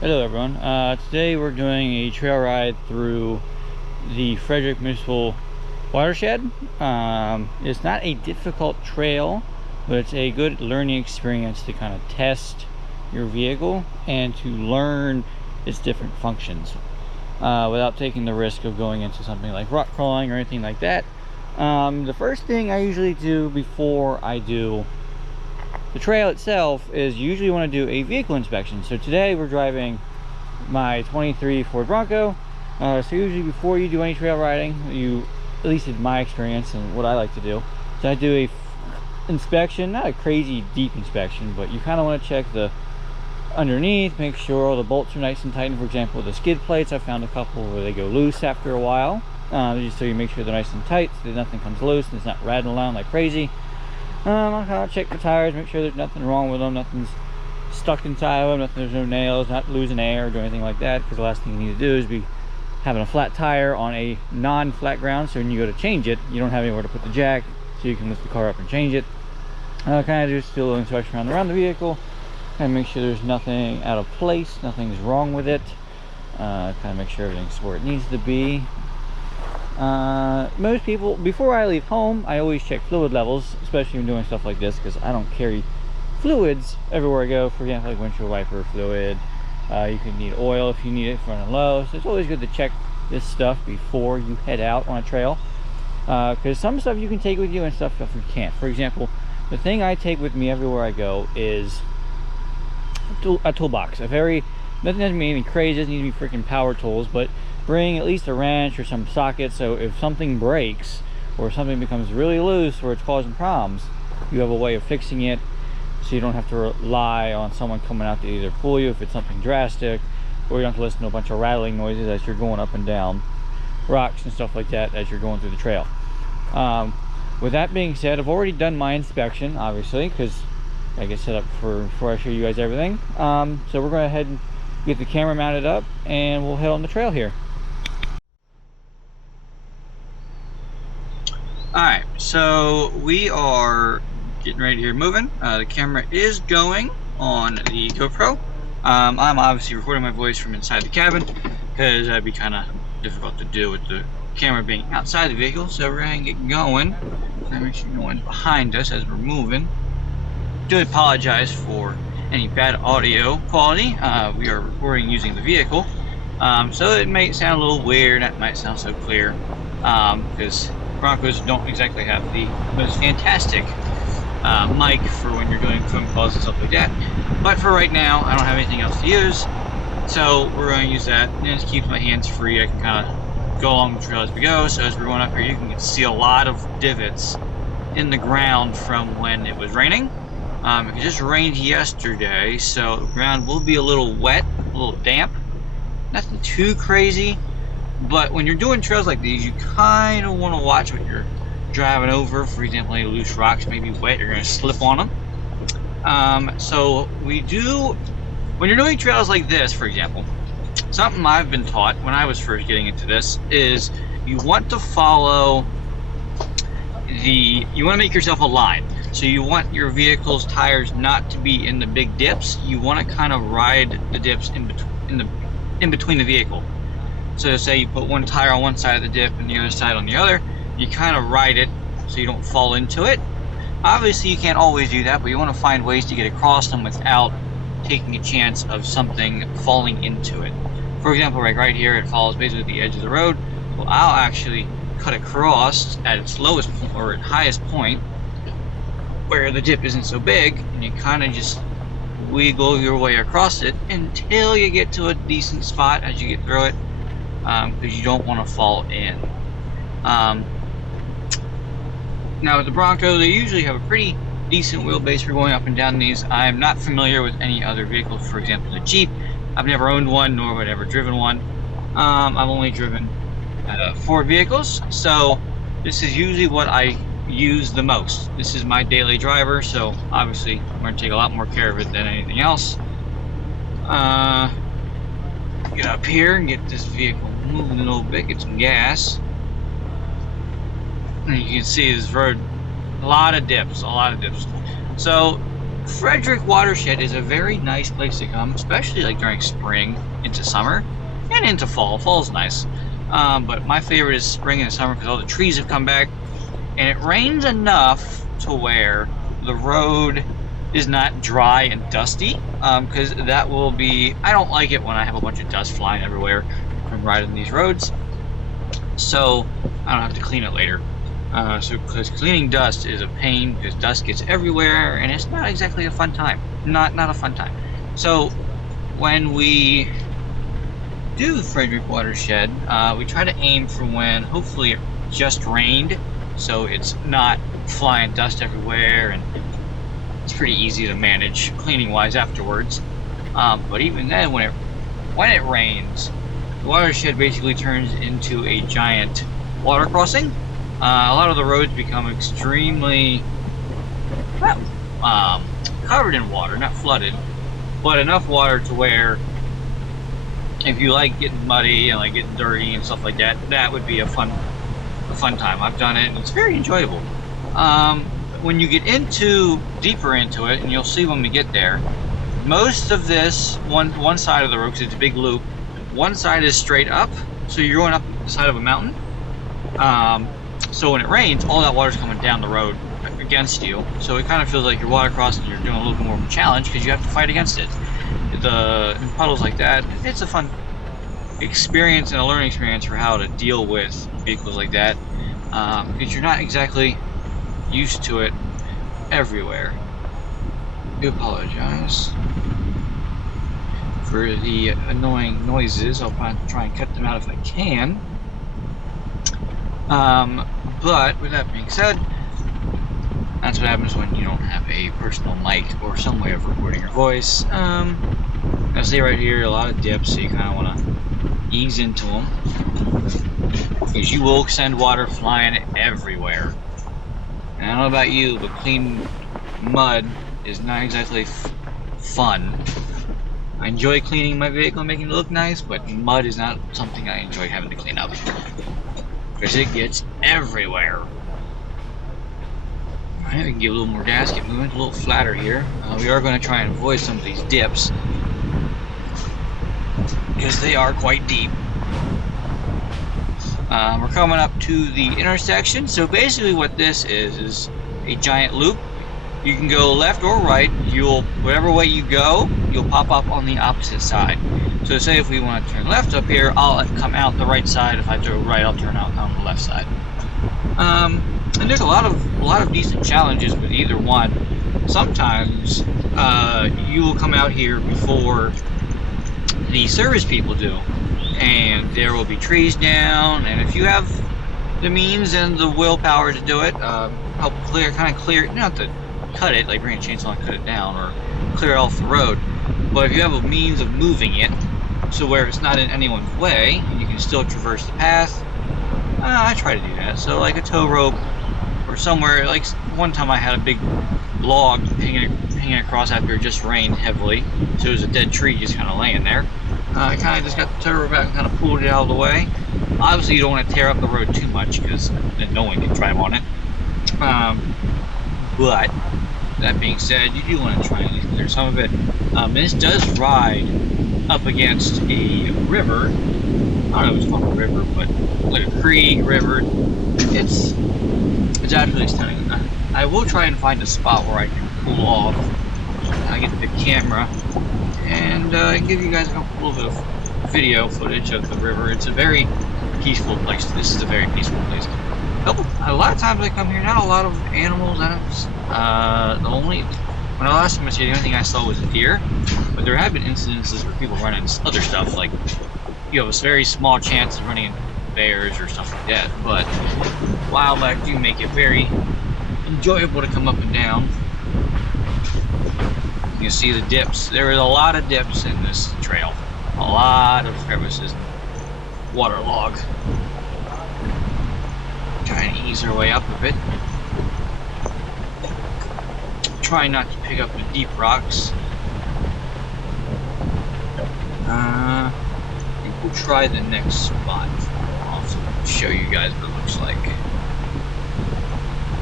Hello everyone. Today we're doing a trail ride through the Fredrick Municipal Watershed. It's not a difficult trail, but it's a good learning experience to kind of test your vehicle and to learn its different functions without taking the risk of going into something like rock crawling or anything like that. The first thing I usually do before I do the trail itself is usually want to do a vehicle inspection. So today we're driving my 23 Ford Bronco. So usually before you do any trail riding, at least in my experience and what I like to do, so I do a inspection, not a crazy deep inspection, but you kind of want to check the underneath, make sure all the bolts are nice and tight. For example, the skid plates, I found a couple where they go loose after a while, just so you make sure they're nice and tight so that nothing comes loose and it's not rattling around like crazy. I'll kind of check the tires, make sure there's nothing wrong with them, nothing's stuck inside of them, there's no nails, not losing air or do anything like that, because the last thing you need to do is be having a flat tire on a non-flat ground, so when you go to change it, you don't have anywhere to put the jack, so you can lift the car up and change it. Kind of just do a little inspection around the vehicle and make sure there's nothing out of place, nothing's wrong with it. Kind of make sure everything's where it needs to be. Most people, before I leave home, I always check fluid levels, especially when doing stuff like this, because I don't carry fluids everywhere I go. For example, like windshield wiper fluid. You can need oil if you need it for running low. So it's always good to check this stuff before you head out on a trail, because some stuff you can take with you and stuff you can't. For example, the thing I take with me everywhere I go is a toolbox. Nothing doesn't mean anything crazy, doesn't need to be freaking power tools, but bring at least a wrench or some sockets, so if something breaks or something becomes really loose or it's causing problems, you have a way of fixing it, so you don't have to rely on someone coming out to either pull you if it's something drastic, or you don't have to listen to a bunch of rattling noises as you're going up and down rocks and stuff like that as you're going through the trail. With that being said, I've already done my inspection, obviously, because I get set up before I show you guys everything. So we're going to head and get the camera mounted up and we'll head on the trail here. Alright, so we are getting ready here, moving. The camera is going on the GoPro. I'm obviously recording my voice from inside the cabin because that'd be kind of difficult to do with the camera being outside the vehicle. So we're going to get going. Make sure no one's behind us as we're moving. Do apologize for any bad audio quality. We are recording using the vehicle, so it may sound a little weird. It might sound so clear because Broncos don't exactly have the most fantastic mic for when you're doing phone calls and stuff like that. But for right now, I don't have anything else to use, so we're going to use that. And it just keeps my hands free. I can kind of go along the trail as we go. So as we're going up here, you can see a lot of divots in the ground from when it was raining. It just rained yesterday, so the ground will be a little wet, a little damp. Nothing too crazy. But when you're doing trails like these, you kind of want to watch what you're driving over. For example, any loose rocks may be wet, you're going to slip on them. So when you're doing trails like this, for example, something I've been taught when I was first getting into this is you want to follow you want to make yourself a line. So you want your vehicle's tires not to be in the big dips. You want to kind of ride the dips in between the vehicle. So say you put one tire on one side of the dip and the other side on the other, you kind of ride it so you don't fall into it. Obviously you can't always do that, but you want to find ways to get across them without taking a chance of something falling into it. For example, right here, it follows basically the edge of the road. Well, I'll actually cut across at its lowest point or at highest point where the dip isn't so big, and you kind of just wiggle your way across it until you get to a decent spot as you get through it. Because you don't want to fall in. Now with the Bronco, they usually have a pretty decent wheelbase for going up and down these. I'm not familiar with any other vehicles, for example the Jeep. I've never owned one, nor have I ever driven one. I've only driven Ford vehicles, so this is usually what I use the most. This is my daily driver, so obviously I'm going to take a lot more care of it than anything else. Get up here and get this vehicle moving a little bit, get some gas. And you can see this road, a lot of dips. So Fredrick Watershed is a very nice place to come, especially like during spring into summer and into fall. Fall's nice, but my favorite is spring and summer because all the trees have come back and it rains enough to where the road is not dry and dusty, because that will be, I don't like it when I have a bunch of dust flying everywhere from riding these roads, so I don't have to clean it later. Because cleaning dust is a pain, because dust gets everywhere and it's not exactly a fun time. Not a fun time. So when we do Fredrick Watershed, we try to aim for when hopefully it just rained, so it's not flying dust everywhere and it's pretty easy to manage cleaning wise afterwards. But even then, when it rains, the watershed basically turns into a giant water crossing. A lot of the roads become extremely covered in water, not flooded, but enough water to where if you like getting muddy and like getting dirty and stuff like that, that would be a fun time. I've done it and it's very enjoyable. When you get deeper into it, and you'll see when we get there, most of this one side of the road, because it's a big loop, one side is straight up, so you're going up the side of a mountain. So when it rains, all that water's coming down the road against you, so it kind of feels like you're water crossing. You're doing a little bit more of a challenge because you have to fight against it. In puddles like that, it's a fun experience and a learning experience for how to deal with vehicles like that, because you're not exactly used to it everywhere. I do apologize for the annoying noises. I'll try and cut them out if I can. But with that being said, that's what happens when you don't have a personal mic or some way of recording your voice. I see right here a lot of dips, so you kind of want to ease into them, because you will send water flying everywhere. And I don't know about you, but clean mud is not exactly fun. I enjoy cleaning my vehicle and making it look nice, but mud is not something I enjoy having to clean up, because it gets everywhere. Alright, we can give a little more gas, get moving, a little flatter here. We are going to try and avoid some of these dips, because they are quite deep. We're coming up to the intersection, so basically what this is a giant loop. You can go left or right. Whatever way you go, you'll pop up on the opposite side. So say if we want to turn left up here, I'll come out the right side. If I go right, I'll turn out on the left side. And there's a lot of decent challenges with either one. Sometimes you will come out here before the service people do, and there will be trees down, and if you have the means and the willpower to do it, help clear, you don't have to cut it, like bring a chainsaw and cut it down, or clear it off the road, but if you have a means of moving it so where it's not in anyone's way, you can still traverse the path. I try to do that, so like a tow rope, or somewhere, like one time I had a big log hanging across after it just rained heavily, so it was a dead tree just kind of laying there. I kind of just got the tow rope out and kind of pulled it out of the way. Obviously you don't want to tear up the road too much, because then no one can drive on it. But that being said, you do want to try and clear some of it. This does ride up against a river. I don't know if it's called a river, but like a creek, river. It's absolutely stunning. I will try and find a spot where I can pull off. I get the camera and give you guys a little bit of video footage of the river. It's a very peaceful place. This is a very peaceful place. A lot of times I come here, not a lot of animals. When I last time I was here, the only thing I saw was a deer, but there have been incidences where people run into other stuff, like you have a very small chance of running into bears or stuff like that, but wildlife do make it very enjoyable to come up and down. You can see the dips. There is a lot of dips in this trail, a lot of crevices, waterlog. Trying to ease our way up a bit. Try not to pick up the deep rocks. I think we'll try the next spot. I'll show you guys what it looks like.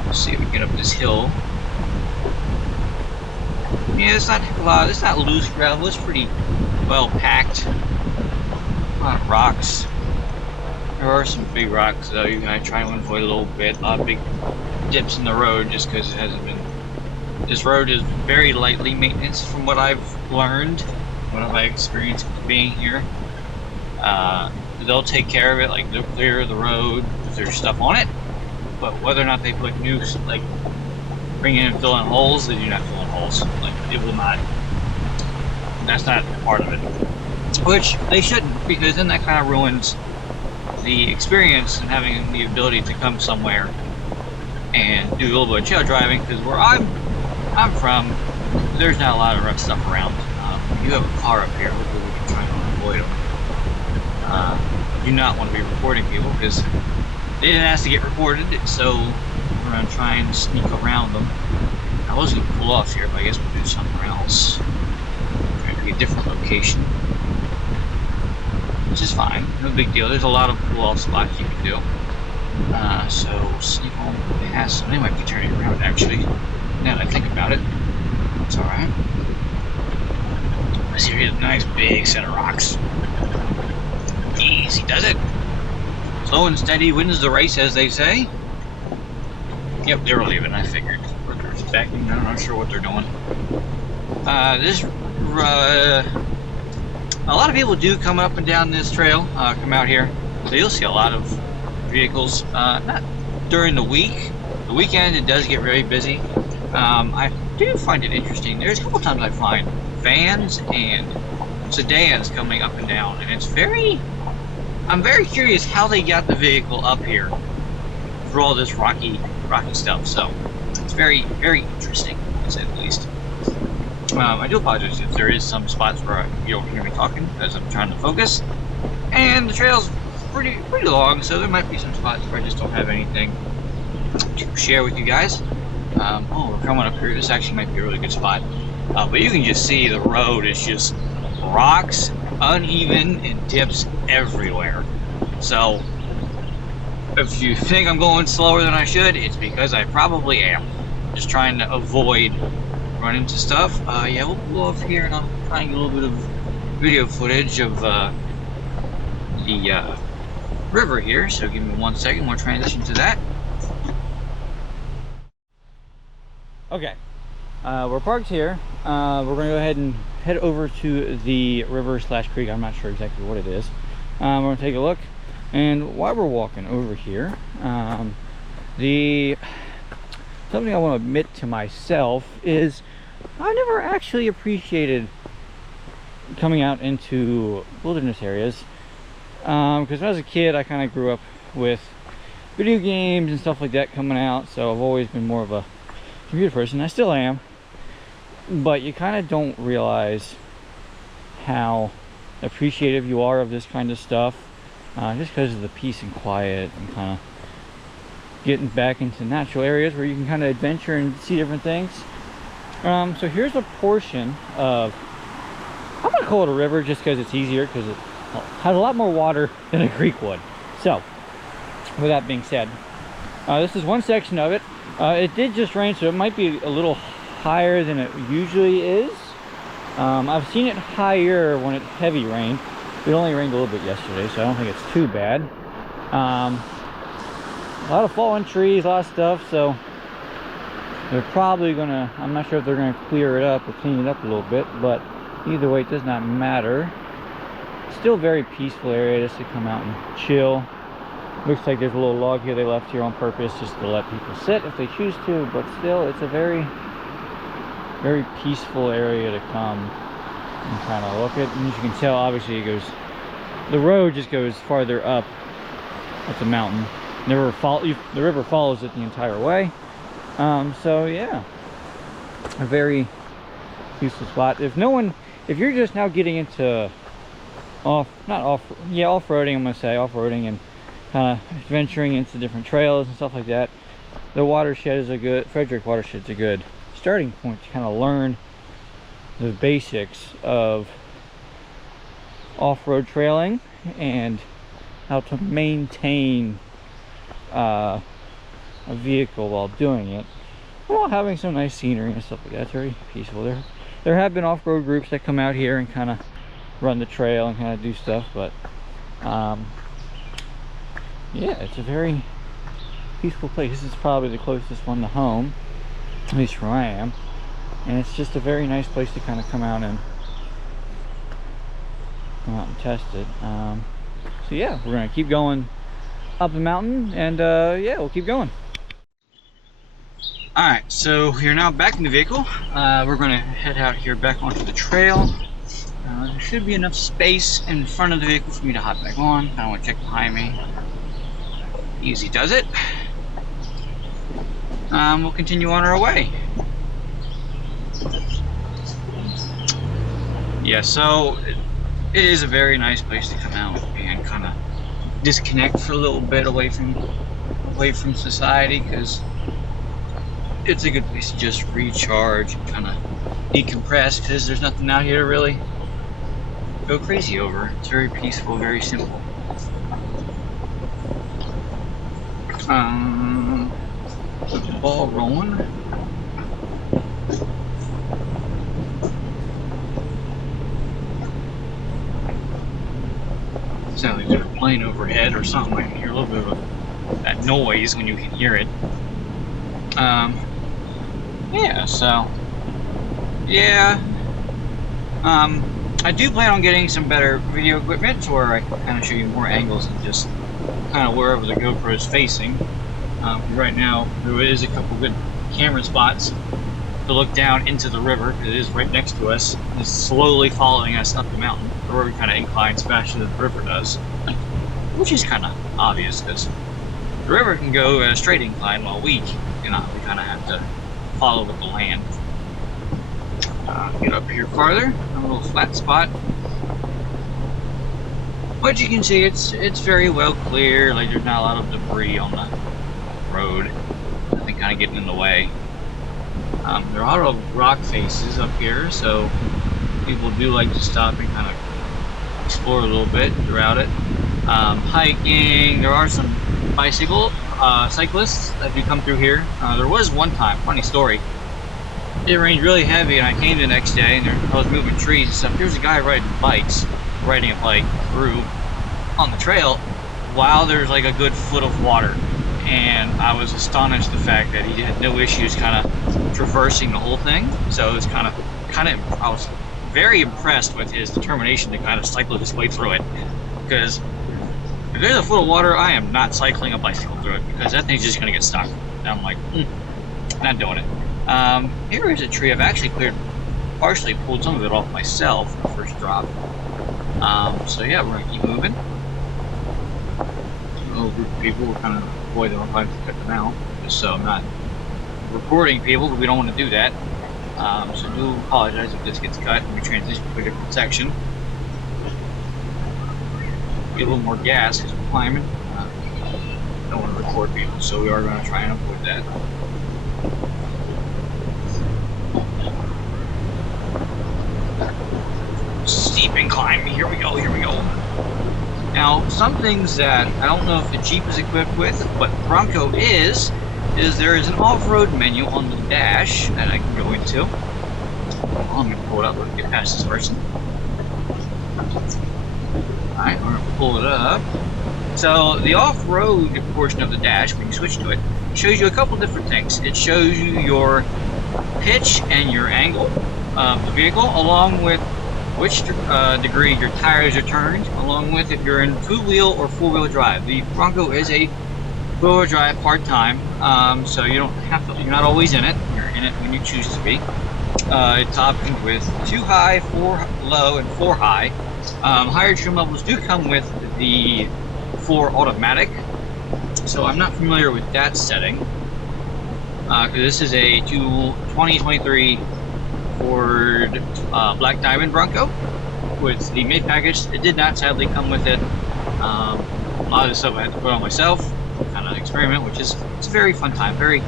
Let's see if we can get up this hill. Yeah, it's not loose gravel. It's pretty well packed. A lot of rocks. There are some big rocks though. You gotta try and avoid a little bit. A lot of big dips in the road just because it hasn't been. This road is very lightly maintenance from what I've learned, what I've experienced being here. They'll take care of it, like they'll clear the road if there's stuff on it. But whether or not they put new, like bring in and fill in holes, they do not fill in holes. Like it will not. That's not part of it. Which they shouldn't, because then that kind of ruins the experience and having the ability to come somewhere and do a little bit of trail driving. Because where I'm from, there's not a lot of rough stuff around. You have a car up here, hopefully we can try and avoid them. Do not want to be reporting people because they didn't ask to get reported, so we're going to try and sneak around them. I was going to pull off here, but I guess we'll do something else. Try to be a different location, which is fine, no big deal. There's a lot of pull off spots you can do. So sneak on past them. They might be turning around actually, now that I think about it. That's alright. This here is a nice big set of rocks. Easy does it. Slow and steady wins the race, as they say. Yep, they were leaving, I figured. Workers backing, I'm not sure what they're doing. A lot of people do come up and down this trail, come out here. So you'll see a lot of vehicles, not during the week. The weekend, it does get very busy. I do find it interesting. There's a couple times I find vans and sedans coming up and down, and I'm very curious how they got the vehicle up here through all this rocky stuff. So it's very, very interesting, to say the least. I do apologize if there is some spots where you don't hear me talking as I'm trying to focus. And the trail's pretty long, so there might be some spots where I just don't have anything to share with you guys. Oh, we're coming up here. This actually might be a really good spot. But you can just see the road is just rocks, uneven, and dips everywhere. So if you think I'm going slower than I should, it's because I probably am. Just trying to avoid running into stuff. Yeah, we'll pull off here and I'll try and get a little bit of video footage of the river here. So give me 1 second, we'll transition to that. Okay, we're parked here. We're going to go ahead and head over to the river / creek. I'm not sure exactly what it is. We're going to take a look. And while we're walking over here, something I want to admit to myself is I never actually appreciated coming out into wilderness areas. Because when I was a kid, I kind of grew up with video games and stuff like that coming out. So I've always been more of a computer person. I still am. But you kind of don't realize how appreciative you are of this kind of stuff. Just because of the peace and quiet and kind of getting back into natural areas where you can kind of adventure and see different things. So here's a portion of, I'm going to call it a river just because it's easier, because it has a lot more water than a creek would. So with that being said, this is one section of it. It did just rain, so it might be a little higher than it usually is. I've seen it higher when it's heavy rain. It only rained a little bit yesterday, so I don't think it's too bad. A lot of fallen trees, a lot of stuff, so they're probably gonna, I'm not sure if they're gonna clear it up or clean it up a little bit, but either way, it does not matter. Still a very peaceful area just to come out and chill. Looks like there's a little log here they left here on purpose just to let people sit if they choose to, but still, it's a very, very peaceful area to come and kind of look at. And as you can tell, obviously the road just goes farther up at the mountain. The river follows it the entire way. So yeah, a very peaceful spot. If you're just now getting into off-roading, I'm gonna say off-roading and kind of venturing into different trails and stuff like that, the watershed is Fredrick Watershed is a good starting point to kind of learn the basics of off-road trailing and how to maintain a vehicle while doing it, while having some nice scenery and stuff like that. It's very peaceful there. there have been off-road groups that come out here and kind of run the trail and kind of do stuff, but yeah, it's a very peaceful place. This is probably the closest one to home, at least where I am, and it's just a very nice place to kind of come out and test it. So yeah, we're gonna keep going up the mountain, and yeah, we'll keep going. All right, so we're now back in the vehicle. We're gonna head out here back onto the trail. There should be enough space in front of the vehicle for me to hop back on. I don't want to check behind me. Easy does it. We'll continue on our way. Yeah, so it is a very nice place to come out and kind of disconnect for a little bit away from society, because it's a good place to just recharge and kind of decompress, because there's nothing out here to really go crazy over. It's very peaceful, very simple. Put the ball rolling. Sounds like there's a plane overhead or something. I can hear a little bit of that noise when you can hear it. Yeah, so yeah. I do plan on getting some better video equipment to where I can kind of show you more angles than just kind of wherever the GoPro is facing. Right now, there is a couple good camera spots to look down into the river, because it is right next to us. It's slowly following us up the mountain. The river kind of inclines faster than the river does, which is kind of obvious, because the river can go at a straight incline while we kind of have to follow with the land. Get up here farther, a little flat spot. But you can see it's very well clear. Like, there's not a lot of debris on the road. Nothing kind of getting in the way. There are a lot of rock faces up here, so people do like to stop and kind of explore a little bit throughout it. Hiking. There are some cyclists that do come through here. There was one time, funny story. It rained really heavy, and I came the next day, and I was moving trees and stuff. There's a guy riding a bike through on the trail while there's like a good foot of water, and I was astonished the fact that he had no issues kind of traversing the whole thing. So it was kind of I was very impressed with his determination to kind of cycle his way through it, because if there's a foot of water, I am not cycling a bicycle through it, because that thing's just going to get stuck. And I'm like, not doing it. Here is a tree I've actually partially pulled some of it off myself the first drop. So yeah, we're gonna keep moving. A little group of people, we're kind of avoid them, trying to cut them out, just so I'm not recording people, but we don't want to do that. So do apologize if this gets cut and we transition to a different section. Get a little more gas because we're climbing. Don't want to record people, so we are going to try and avoid that. Steep incline. Here we go. Now, some things that I don't know if the Jeep is equipped with, but Bronco is there is an off-road menu on the dash that I can go into. I'm going to pull it up. Let me get past this person. Alright, we're going to pull it up. So, the off-road portion of the dash, when you switch to it, shows you a couple different things. It shows you your pitch and your angle of the vehicle, along with which degree your tires are turned, along with if you're in two-wheel or four-wheel drive. The Bronco is a four-wheel drive part-time, so you don't have to. You're not always in it. You're in it when you choose to be. It's optioned with 2 high, 4 low, and 4 high. Higher trim levels do come with the 4 automatic, so I'm not familiar with that setting. Because this is a 2023 Ford Black Diamond Bronco with the mid package. It did not sadly come with it. A lot of the stuff I had to put on myself, kind of experiment, which is it's a very fun time, very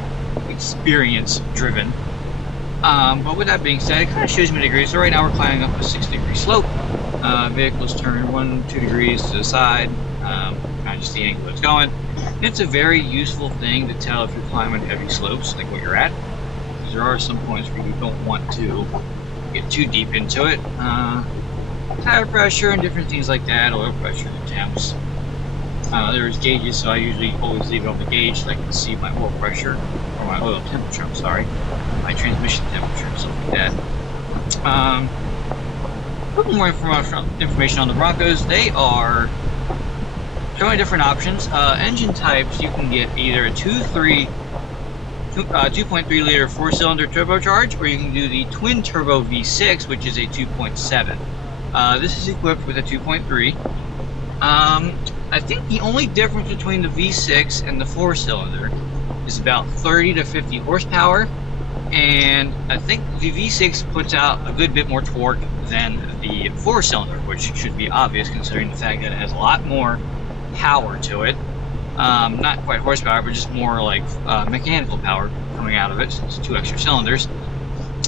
experience driven. But with that being said, it kind of shows me degrees. So right now we're climbing up a 6-degree slope. Vehicles turn 1-2 degrees to the side, kind of just the angle it's going. It's a very useful thing to tell if you're climbing heavy slopes, like what you're at. There are some points where you don't want to get too deep into it. Tire pressure and different things like that, oil pressure and temps. There's gauges, so I usually always leave it on the gauge so I can see my oil pressure, or my oil temperature, I'm sorry, my transmission temperature and stuff like that. A little more information on the Broncos. They are showing different options. Engine types, you can get either a 2.3 liter 4-cylinder turbocharged, or you can do the twin turbo V6, which is a 2.7. This is equipped with a 2.3. I think the only difference between the V6 and the 4-cylinder is about 30 to 50 horsepower, and I think the V6 puts out a good bit more torque than the 4-cylinder, which should be obvious considering the fact that it has a lot more power to it. Not quite horsepower, but just more like mechanical power coming out of it, since it's 2 extra cylinders.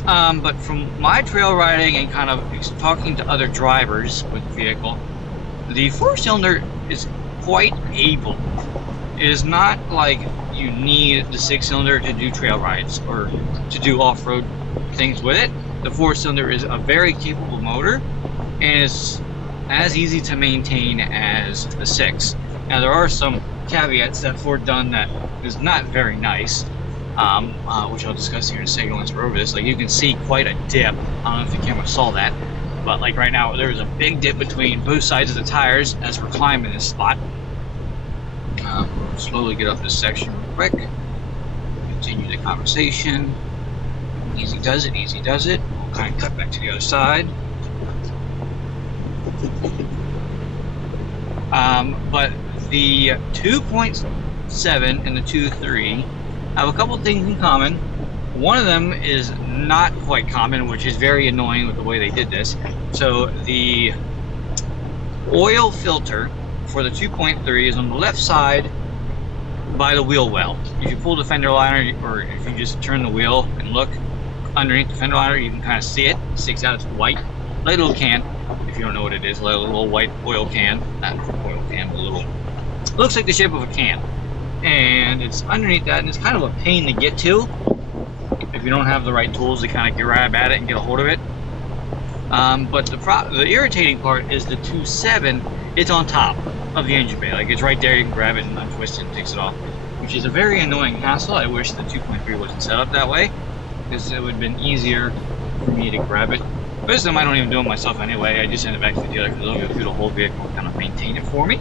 But from my trail riding and kind of talking to other drivers with the vehicle, the 4-cylinder is quite able. It is not like you need the 6-cylinder to do trail rides or to do off-road things with it. The 4-cylinder is a very capable motor and is as easy to maintain as the 6. Now there are some caveats that Ford done that is not very nice, which I'll discuss here in a second once we're over this. Like, you can see quite a dip. I don't know if the camera saw that, but like right now there's a big dip between both sides of the tires as we're climbing this spot. We'll slowly get up this section real quick. Continue the conversation. Easy does it, easy does it. We'll kind of cut back to the other side. But the 2.7 and the 2.3 have a couple things in common. One of them is not quite common, which is very annoying with the way they did this. So the oil filter for the 2.3 is on the left side by the wheel well. If you pull the fender liner, or if you just turn the wheel and look underneath the fender liner, you can kind of see it. It sticks out. It's white. Like a little can. If you don't know what it is, like a little white oil can. Not oil can, but a little. Looks like the shape of a can. And it's underneath that, and it's kind of a pain to get to if you don't have the right tools to kind of grab at it and get a hold of it. But the irritating part is the 2.7. It's on top of the engine bay. Like, it's right there. You can grab it and untwist it and takes it off, which is a very annoying hassle. I wish the 2.3 wasn't set up that way, because it would have been easier for me to grab it. Most of them I don't even do it myself anyway. I just send it back to the dealer because they'll go through the whole vehicle and kind of maintain it for me.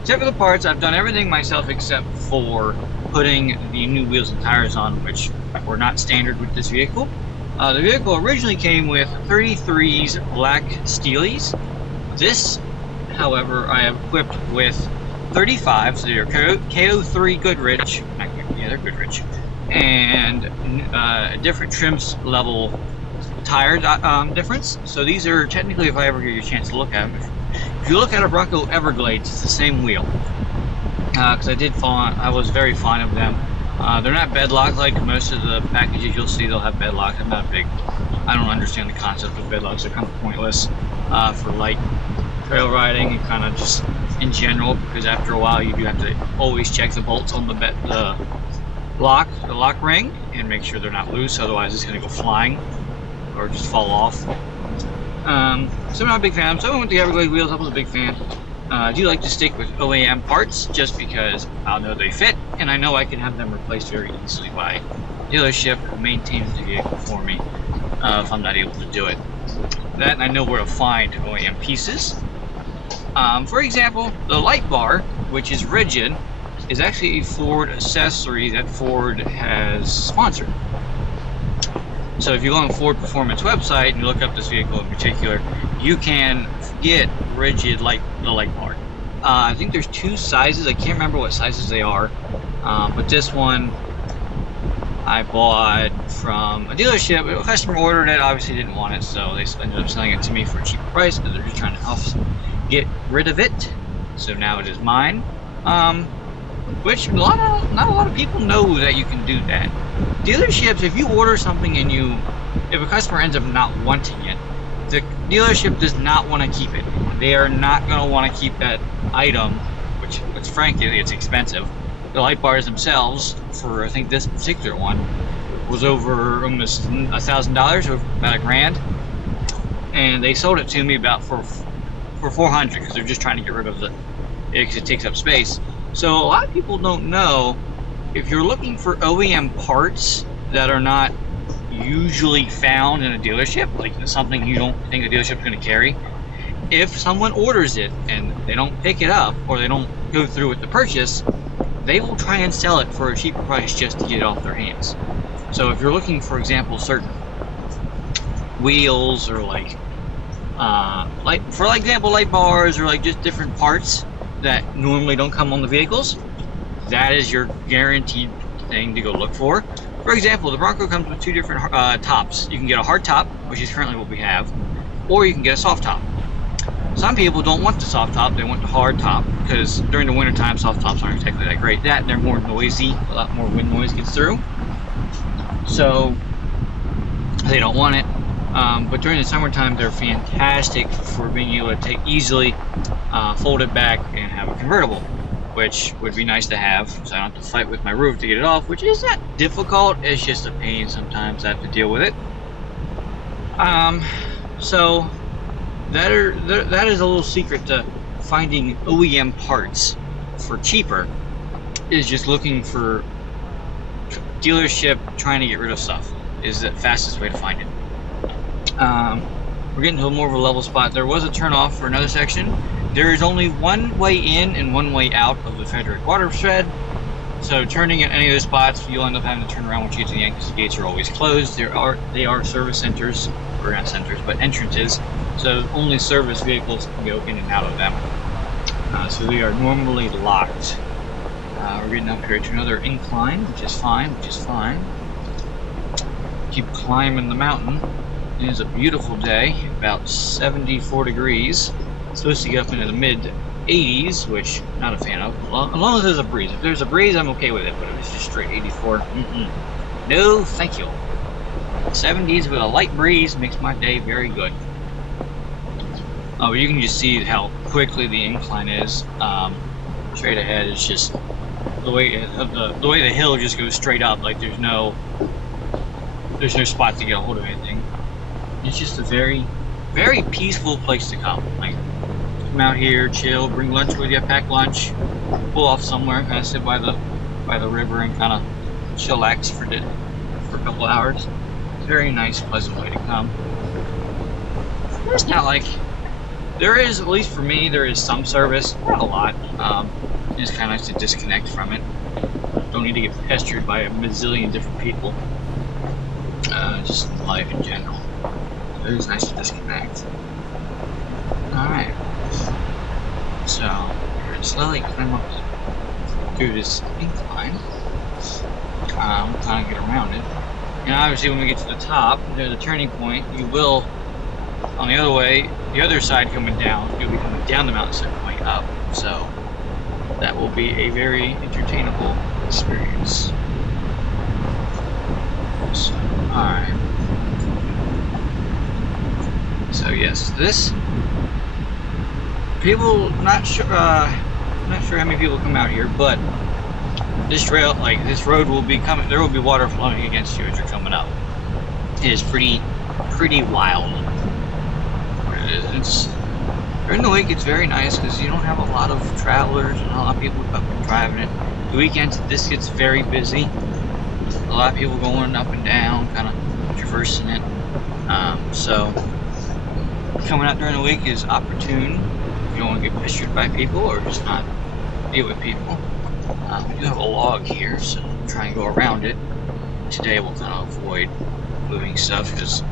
Except for the parts, I've done everything myself except for putting the new wheels and tires on, which were not standard with this vehicle. The vehicle originally came with 33's black Steelies. This, however, I have equipped with 35s. So they're KO3 Goodrich, they're Goodrich, and a different trims level tire difference. So these are technically, if I ever get you a chance to look at them, if you look at a Bronco Everglades, it's the same wheel. Because I was very fond of them. They're not bedlock like most of the packages you'll see. They'll have bedlock. I don't understand the concept of bedlocks. They're kind of pointless for light trail riding and kind of just in general, because after a while you do have to always check the bolts on the lock ring and make sure they're not loose. Otherwise, it's going to go flying or just fall off. So I'm not a big fan. So I went with the Everglade wheels. I was a big fan. I do like to stick with OEM parts just because I'll know they fit, and I know I can have them replaced very easily by dealership who maintains the vehicle for me if I'm not able to do it. That, and I know where to find OEM pieces. For example, the light bar, which is rigid, is actually a Ford accessory that Ford has sponsored. So if you go on the Ford Performance website and you look up this vehicle in particular, you can get rigid the light bar. I think there's 2 sizes. I can't remember what sizes they are, but this one I bought from a dealership. A customer ordered it, obviously didn't want it, so they ended up selling it to me for a cheaper price because they're just trying to help get rid of it. So now it is mine. Which not a lot of people know that you can do that. Dealerships, if you order something and if a customer ends up not wanting it, the dealership does not want to keep it. They are not going to want to keep that item, which frankly, it's expensive. The light bars themselves, for I think this particular one, was over almost $1,000, over about $1,000, and they sold it to me about for $400 because they're just trying to get rid of it because it takes up space. So a lot of people don't know, if you're looking for OEM parts that are not usually found in a dealership, like something you don't think a dealership is going to carry, if someone orders it and they don't pick it up or they don't go through with the purchase, they will try and sell it for a cheaper price just to get it off their hands. So if you're looking, for example, certain wheels or like example light bars, or like just different parts that normally don't come on the vehicles, that is your guaranteed thing to go look for. For example, the Bronco comes with two different tops. You can get a hard top, which is currently what we have, or you can get a soft top. Some people don't want the soft top, they want the hard top, because during the winter time, soft tops aren't exactly that great. They're more noisy, a lot more wind noise gets through, so they don't want it. But during the summertime, they're fantastic for being able to easily fold it back and have a convertible, which would be nice to have, so I don't have to fight with my roof to get it off, which is not difficult, it's just a pain sometimes. I have to deal with it. So that is a little secret to finding OEM parts for cheaper, is just looking for dealership trying to get rid of stuff is the fastest way to find it. We're getting to more of a level spot. There was a turn off for another section. There is only one way in and one way out of the Fredrick Watershed. So turning at any of those spots, you'll end up having to turn around once you get to the end because the gates are always closed. They are service centers, or not centers, but entrances. So only service vehicles can go in and out of them. So they are normally locked. We're getting up here to another incline, which is fine. Keep climbing the mountain. It is a beautiful day, about 74 degrees. It's supposed to get up into the mid 80s, which I'm not a fan of, as long as there's a breeze. If there's a breeze, I'm okay with it, but if it's just straight 84, no thank you. 70s with a light breeze makes my day very good. But you can just see how quickly the incline is. Straight ahead, it's just the way the hill just goes straight up, like there's no spot to get a hold of anything. It's just a very, very peaceful place to come. Like, come out here, chill, bring lunch with you, pack lunch, pull off somewhere, kind of sit by the river and kind of chillax for a couple hours. It's a very nice, pleasant way to come. It's not like there is, at least for me, there is some service, not a lot. It's kind of nice to disconnect from it. Don't need to get pestered by a bazillion different people. Just life in general. It is nice to disconnect. Alright. So, we're going to slowly climb up through this incline. Kind of get around it. And obviously when we get to the top, there's a turning point. You will, on the other side coming down, you'll be coming down the mountain instead of going up. So, that will be a very entertainable experience. So, alright. So yes, this people not sure how many people come out here, but this trail, like this road, will be coming. There will be water flowing against you as you're coming up. It is pretty wild. It's during the week, it's very nice because you don't have a lot of travelers and a lot of people driving it. The weekends, this gets very busy. A lot of people going up and down, kind of traversing it. So coming out during the week is opportune if you don't want to get pestered by people or just not deal with people. We do have a log here, so we'll try and go around it. Today we'll kind of avoid moving stuff because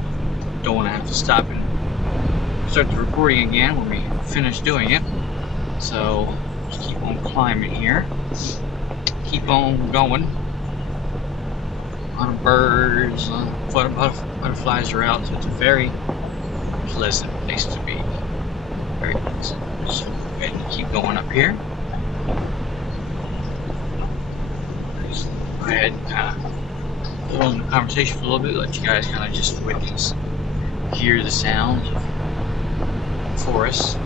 don't want to have to stop and start the recording again when we finish doing it. So just keep on climbing here. Keep on going. A lot of birds, butterflies are out, so it's a very pleasant place to be. Very pleasant. So go ahead and keep going up here. Just go ahead and kind of pull in the conversation for a little bit, let you guys kind of just witness, hear the sounds of the forest.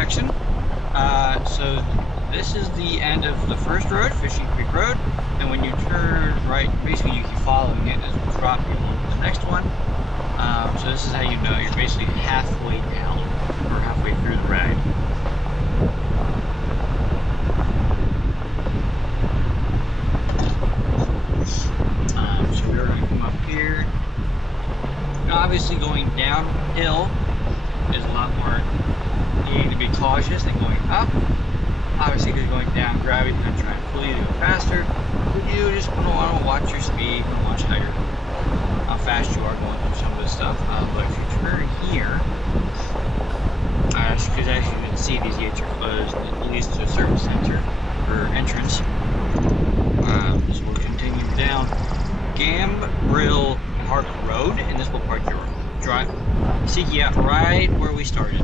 intersection. So this is the end of the first road, Fishing Creek Road, and when you turn right, basically you keep following it, it will drop you along to the next one. So this is how you know you're basically halfway down, or halfway through the ride. So we're going to come up here. Now, obviously going downhill is a lot more, you need to be cautious than going up. Obviously, because going down, gravity's going to try and pull you to go faster. But you just want to watch your speed and watch how fast you are going through some of this stuff. But if you turn here, because as you can see, these gates are closed, at least to a certain center or entrance. So we'll continue down Gambrill Park Road, and this will park your drive, seek you out right where we started.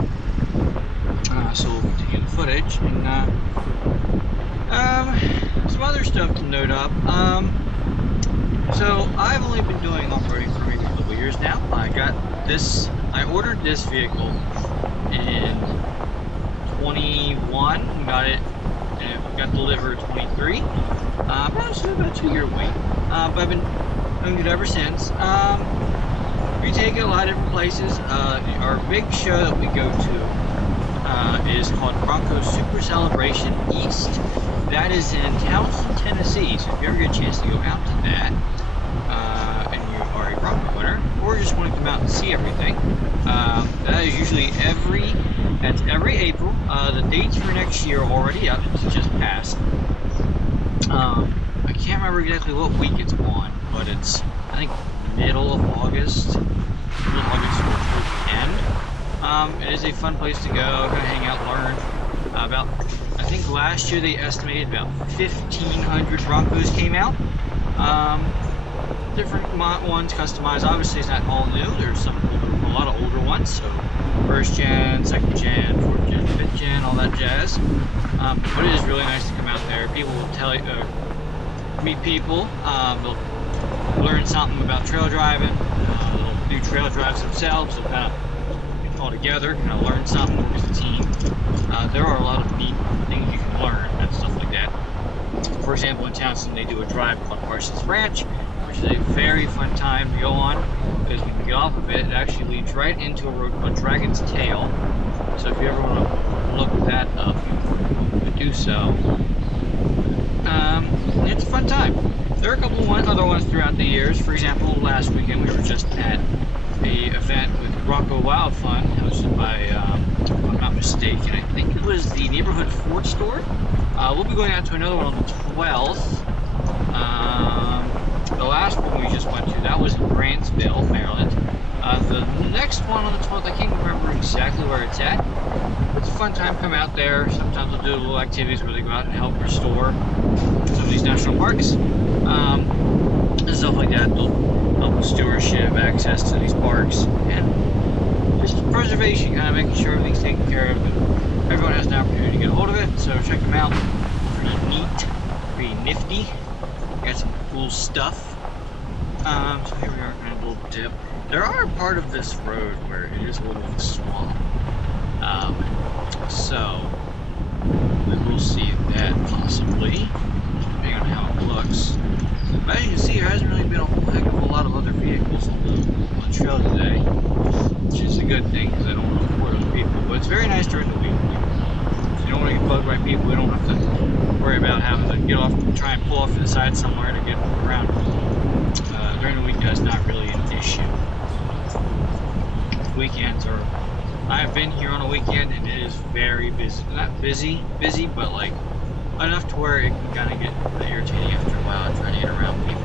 So we'll continue the footage, and some other stuff to note up. So I've only been doing off-roading for maybe a couple years now. I ordered this vehicle in 21, got it, and it got delivered 23. About a 2-year wait. But I've been doing it ever since. We take it a lot of different places. Our big show that we go to is called Bronco Super Celebration East. That is in Townsend, Tennessee. So if you ever get a chance to go out to that, and you are a Bronco owner, or just want to come out and see everything, that is usually every April. The dates for next year are already up. It's just passed. I can't remember exactly what week it's on, but it's, I think, middle of August towards the end. It is a fun place to go, kind of hang out, learn about. I think last year they estimated about 1,500 Broncos came out. Different ones customized. Obviously, it's not all new. There's a lot of older ones. So, first gen, second gen, fourth gen, fifth gen, all that jazz. But it is really nice to come out there. People will tell you, meet people. They'll learn something about trail driving. They'll do trail drives themselves. They'll kind of all together, kind of learn something, work as a team. There are a lot of neat things you can learn and stuff like that. For example, in Townsend, they do a drive called Parsons Branch, which is a very fun time to go on, because when you get off of it, it actually leads right into a road called Dragon's Tail. So if you ever want to look that up, you could do so. It's a fun time. There are a couple of other ones throughout the years. For example, last weekend we were just at a event with Bronco Wild Fun, hosted by, if I'm not mistaken, I think it was the Neighborhood Ford store. We'll be going out to another one on the 12th. The last one we just went to, that was in Grantsville, Maryland. The next one on the 12th, I can't remember exactly where it's at. It's a fun time, come out there. Sometimes we'll do little activities where they go out and help restore some of these national parks. And stuff like that. They'll help with stewardship, access to these parks, and just preservation, kind of making sure everything's taken care of and everyone has an opportunity to get a hold of it. So check them out. Pretty neat, pretty nifty. Got some cool stuff. So here we are, kind of a little dip. There are a part of this road where it is a little bit of a swamp. So we will see that possibly, depending on how it looks. But as you can see, there hasn't really been a whole heck of a lot of other vehicles on the trail today, which is a good thing because I don't want to avoid other people. But it's very nice during the week. If you don't want to get bugged by people, we don't have to worry about having to get off, try and pull off to the side somewhere to get around. During the week, that's not really an issue. Weekends are. I've been here on a weekend and it is very busy. Not busy, but like enough to where it can kind of get irritating after a while trying to get around people.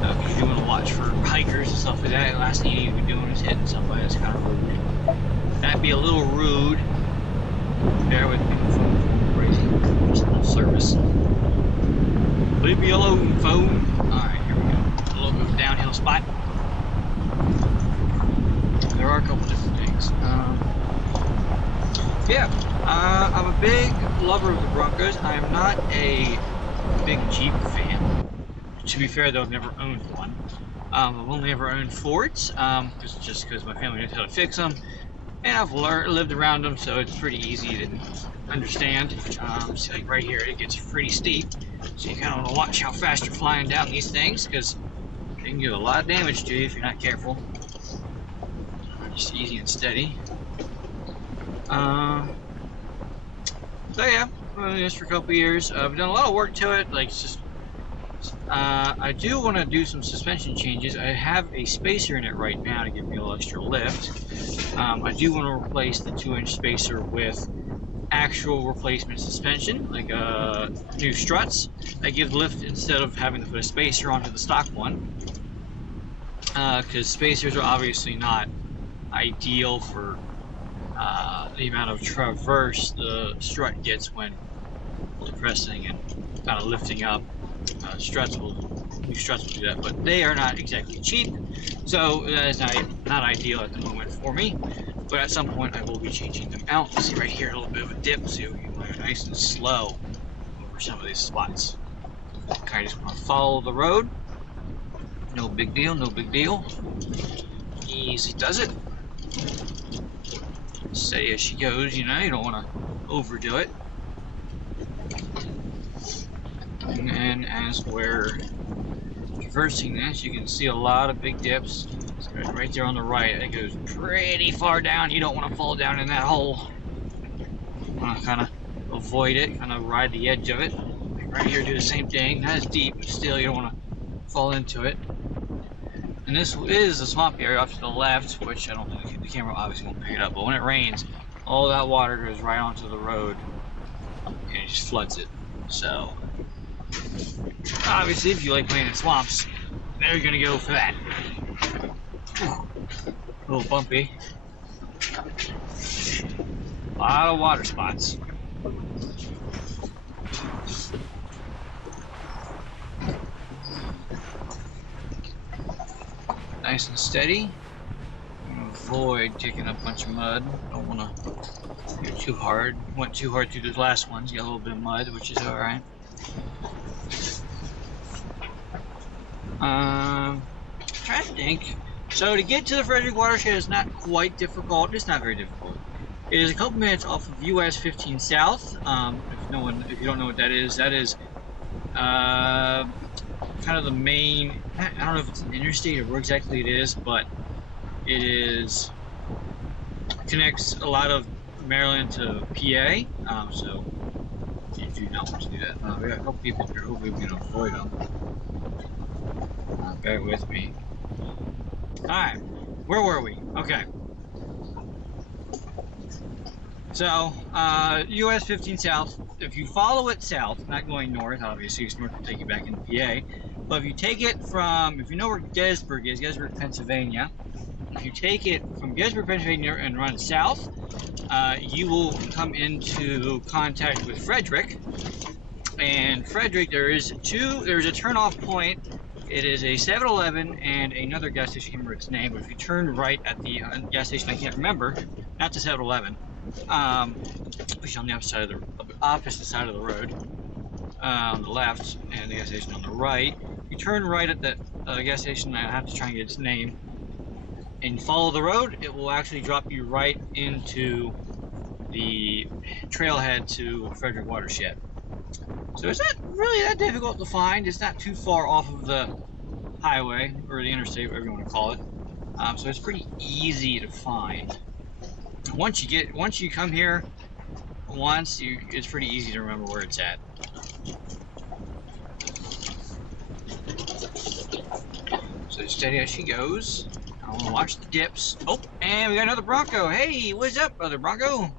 Because you do want to watch for hikers and stuff like that. The last thing you need to be doing is hitting somebody. That's kind of rude. That'd be a little rude. Bear with me. Crazy. Just a little service. Leave me alone, phone. Alright, here we go. A little bit of a downhill spot. There are a couple different things. I'm a big lover of the Broncos. I am not a big Jeep fan. To be fair, though, I've never owned one. I've only ever owned Fords, just because my family knows how to fix them. and I've lived around them, so it's pretty easy to understand. See, like right here, it gets pretty steep, so you kind of want to watch how fast you're flying down these things, because they can do a lot of damage to you if you're not careful. Just easy and steady. So yeah, just for a couple years. I've done a lot of work to it. Like, it's just I do want to do some suspension changes. I have a spacer in it right now to give me a little extra lift. I do want to replace the 2-inch spacer with actual replacement suspension, like new struts that give lift instead of having to put a spacer onto the stock one. Because spacers are obviously not ideal for the amount of traverse the strut gets when depressing and kind of lifting up. New struts will do that, but they are not exactly cheap, so that is not ideal at the moment for me. But at some point I will be changing them out. See right here, a little bit of a dip, so you want to go nice and slow over some of these spots. Kind of just want to follow the road. No big deal, no big deal. Easy does it. Steady as she goes, you know, you don't want to overdo it. And then as we're traversing this, you can see a lot of big dips. So right there on the right, it goes pretty far down. You don't want to fall down in that hole. You want to kind of avoid it, kind of ride the edge of it. Right here, do the same thing. Not as deep, but still, you don't want to fall into it. And this is a swamp area off to the left, which I don't think the camera obviously won't pick it up, but when it rains, all that water goes right onto the road and it just floods it. So obviously, if you like playing in swamps, they're gonna go for that. A little bumpy. A lot of water spots. Nice and steady. Avoid taking up a bunch of mud. Don't want to go too hard. Went too hard through those last ones. Got a little bit of mud, which is alright. Trying to think. So to get to the Fredrick Watershed is not quite difficult. It's not very difficult. It is a couple minutes off of US 15 South. If you don't know what that is kind of the main. I don't know if it's an interstate or where exactly it is, but it connects a lot of Maryland to PA. So you do not want to do that. We got a couple people here. Hopefully we can avoid them. Bear with me. Alright, where were we? Okay. So, US 15 South, if you follow it south, not going north, obviously, because north will take you back into PA, but if you take it from, if you know where Gettysburg is, Gettysburg, Pennsylvania, if you take it from Gettysburg, Pennsylvania and run south, you will come into contact with Fredrick. And Fredrick, there's a turn-off point. It is a 7-Eleven and another gas station. I can't remember its name, but if you turn right at the gas station, I can't remember, not the 7-Eleven, which is on the opposite side of the road, on the left, and the gas station on the right. You turn right at that gas station. I have to try and get its name, and follow the road. It will actually drop you right into the trailhead to Fredrick Watershed. So it's not really that difficult to find. It's not too far off of the highway, or the interstate, whatever you want to call it. So it's pretty easy to find. Once you come here it's pretty easy to remember where it's at. So steady as she goes. I want to watch the dips. Oh, and we got another Bronco. Hey, what's up, brother Bronco?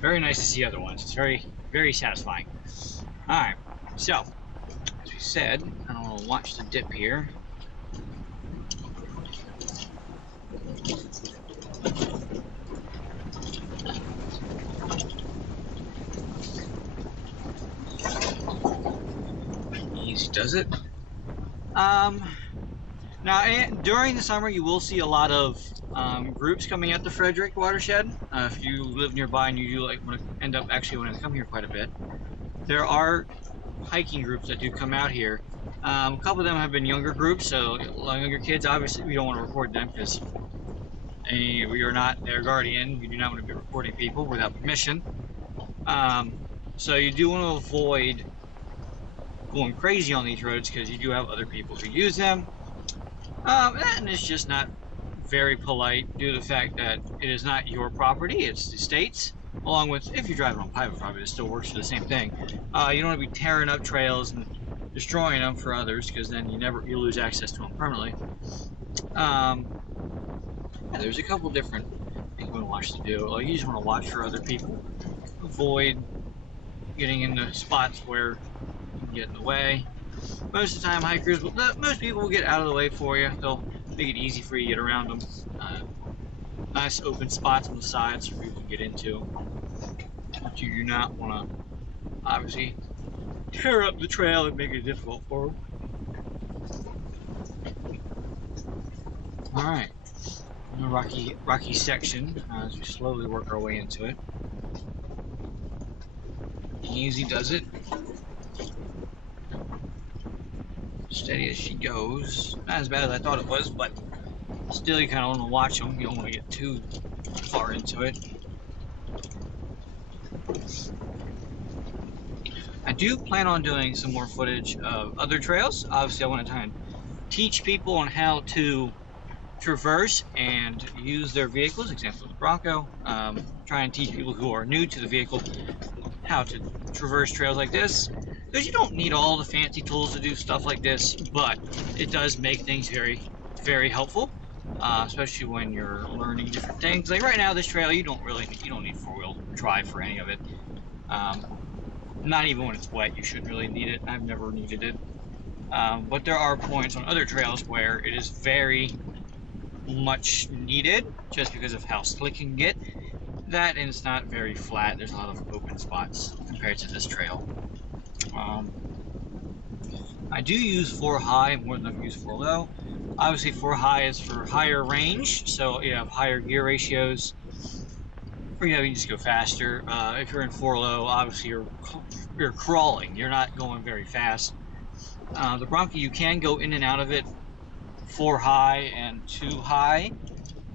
Very nice to see other ones. It's very, very satisfying. Alright, so, as we said, I want to watch the dip here. Easy does it. Now, during the summer, you will see a lot of groups coming at the Fredrick Watershed. If you live nearby and you do want to come here quite a bit, there are hiking groups that do come out here. A couple of them have been younger groups, so younger kids, obviously we don't want to record them because we are not their guardian. We do not want to be recording people without permission. So you do want to avoid going crazy on these roads because you do have other people who use them. And it's just not very polite due to the fact that it is not your property, it's the state's. Along with, if you're driving on private property, it still works for the same thing. You don't want to be tearing up trails and destroying them for others, because then you lose access to them permanently. Yeah, there's a couple different things we want to do. Like, you just want to watch for other people, avoid getting into spots where you can get in the way. Most of the time, hikers, most people will get out of the way for you. They'll make it easy for you to get around them. Nice open spots on the sides for people to get into. But you do not want to, obviously, tear up the trail and make it difficult for them. Alright, a rocky section as we slowly work our way into it. Easy does it. Steady as she goes. Not as bad as I thought it was, but still you kind of want to watch them. You don't want to get too far into it. I do plan on doing some more footage of other trails. Obviously I want to try and teach people on how to traverse and use their vehicles. Example, the Bronco. Try and teach people who are new to the vehicle how to traverse trails like this. Because you don't need all the fancy tools to do stuff like this, but it does make things very, very helpful, especially when you're learning different things. Like right now, this trail, you don't need four-wheel drive for any of it. Not even when it's wet, you shouldn't really need it. I've never needed it. But there are points on other trails where it is very much needed, just because of how slick it can get. That, and it's not very flat. There's a lot of open spots compared to this trail. I do use 4 high more than I've used 4 low. Obviously 4 high is for higher range, so you have higher gear ratios, or you can just go faster. If you're in 4 low, obviously you're crawling, you're not going very fast. The Bronco, you can go in and out of it 4 high and 2 high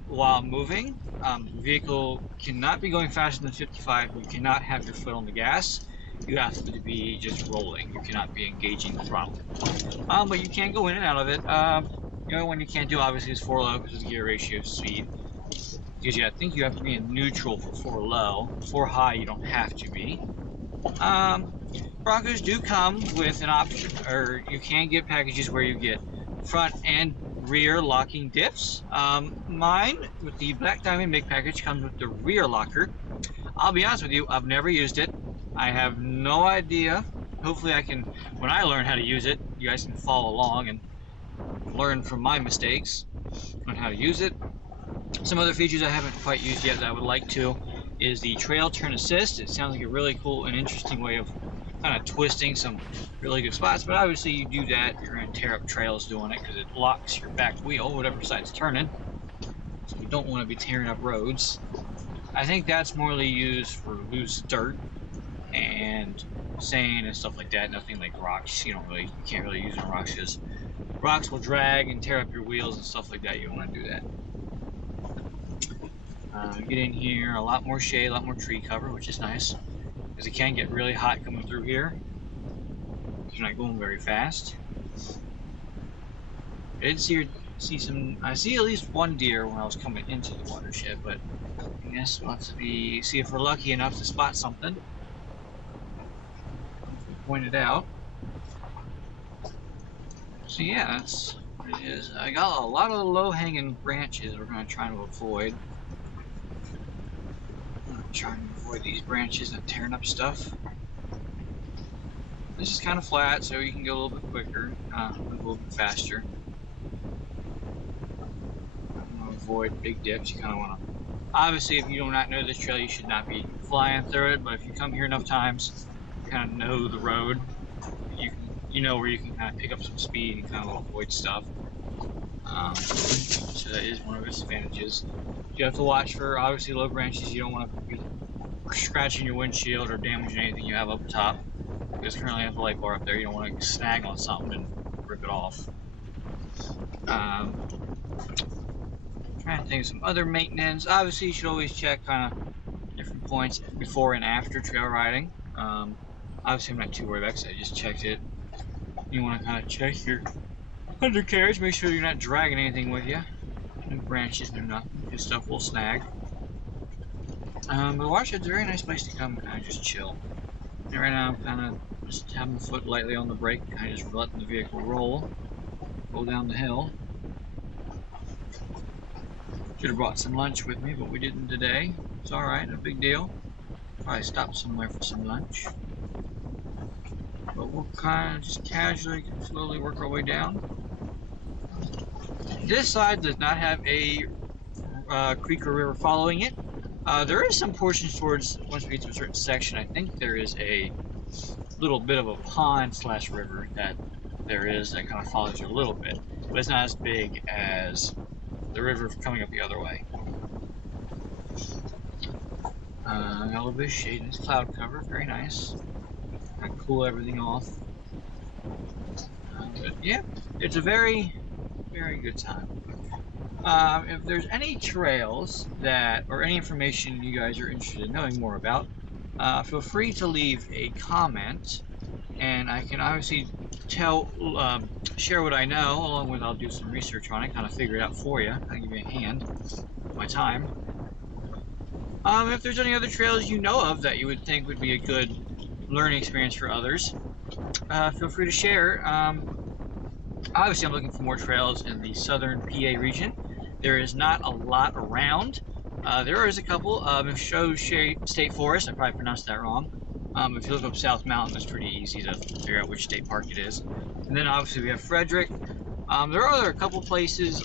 while moving. The vehicle cannot be going faster than 55. You cannot have your foot on the gas. You have to be just rolling. You cannot be engaging the throttle. But you can go in and out of it. The only one you can't do, obviously, is 4 low because of the gear ratio speed. Because I think you have to be in neutral for 4 low. 4 high, you don't have to be. Broncos do come with an option, or you can get packages where you get front and rear locking diffs. Mine, with the Black Diamond Make package, comes with the rear locker. I'll be honest with you, I've never used it. I have no idea. Hopefully I can, when I learn how to use it, you guys can follow along and learn from my mistakes on how to use it. Some other features I haven't quite used yet that I would like to is the Trail Turn Assist. It sounds like a really cool and interesting way of kind of twisting some really good spots, but obviously you do that, you're going to tear up trails doing it because it locks your back wheel, whatever side's turning. So you don't want to be tearing up roads. I think that's morely used for loose dirt and sand and stuff like that. Nothing like rocks. You can't really use it on rocks because rocks will drag and tear up your wheels and stuff like that. You don't want to do that. Get in here, a lot more shade, a lot more tree cover, which is nice because it can get really hot coming through here. You're not going very fast. I did I see at least one deer when I was coming into the watershed, but I guess we'll have to see if we're lucky enough to spot something. Pointed out. So yeah, that's what it is. I got a lot of low-hanging branches we're going to try to avoid. I'm trying to avoid these branches and tearing up stuff. This is kind of flat, so you can go a little bit quicker, a little bit faster. I'm going to avoid big dips. You kind of want to. Obviously, if you do not know this trail, you should not be flying through it. But if you come here enough times, you kind of know the road. You know where you can kind of pick up some speed and kind of avoid stuff. So that is one of its advantages. You have to watch for obviously low branches. You don't want to be scratching your windshield or damaging anything you have up top. because currently I have the light bar up there. You don't want to snag on something and rip it off. Trying to think of some other maintenance. Obviously, you should always check kind of different points before and after trail riding. Obviously, I'm not too worried about it because I just checked it. You want to kind of check your undercarriage, make sure you're not dragging anything with you. No branches, no nothing, because stuff will snag. But the watershed's a very nice place to come and kind of just chill. And right now I'm kind of just having the foot lightly on the brake, kind of just letting the vehicle roll down the hill. Should have brought some lunch with me, but we didn't today. It's alright, no big deal. Probably stop somewhere for some lunch. But we'll kind of just casually, slowly work our way down. This side does not have a creek or river following it. There is some portions towards, once we get to a certain section, I think there is a little bit of a pond / river that there is that kind of follows you a little bit. But it's not as big as the river coming up the other way. Got a little bit of shade in this cloud cover, very nice. Kind of cool everything off. But yeah, it's a very, very good time. If there's any trails that, or any information you guys are interested in knowing more about, feel free to leave a comment, and I can obviously share what I know, along with I'll do some research on it, kind of figure it out for you, kind of give you a hand with my time. If there's any other trails you know of that you would think would be a good learning experience for others, feel free to share. Obviously I'm looking for more trails in the southern PA region. There is not a lot around. There is a couple. It shows State Forest. I probably pronounced that wrong. If you look up South Mountain, it's pretty easy to figure out which state park it is. And then obviously we have Fredrick. There are a couple places.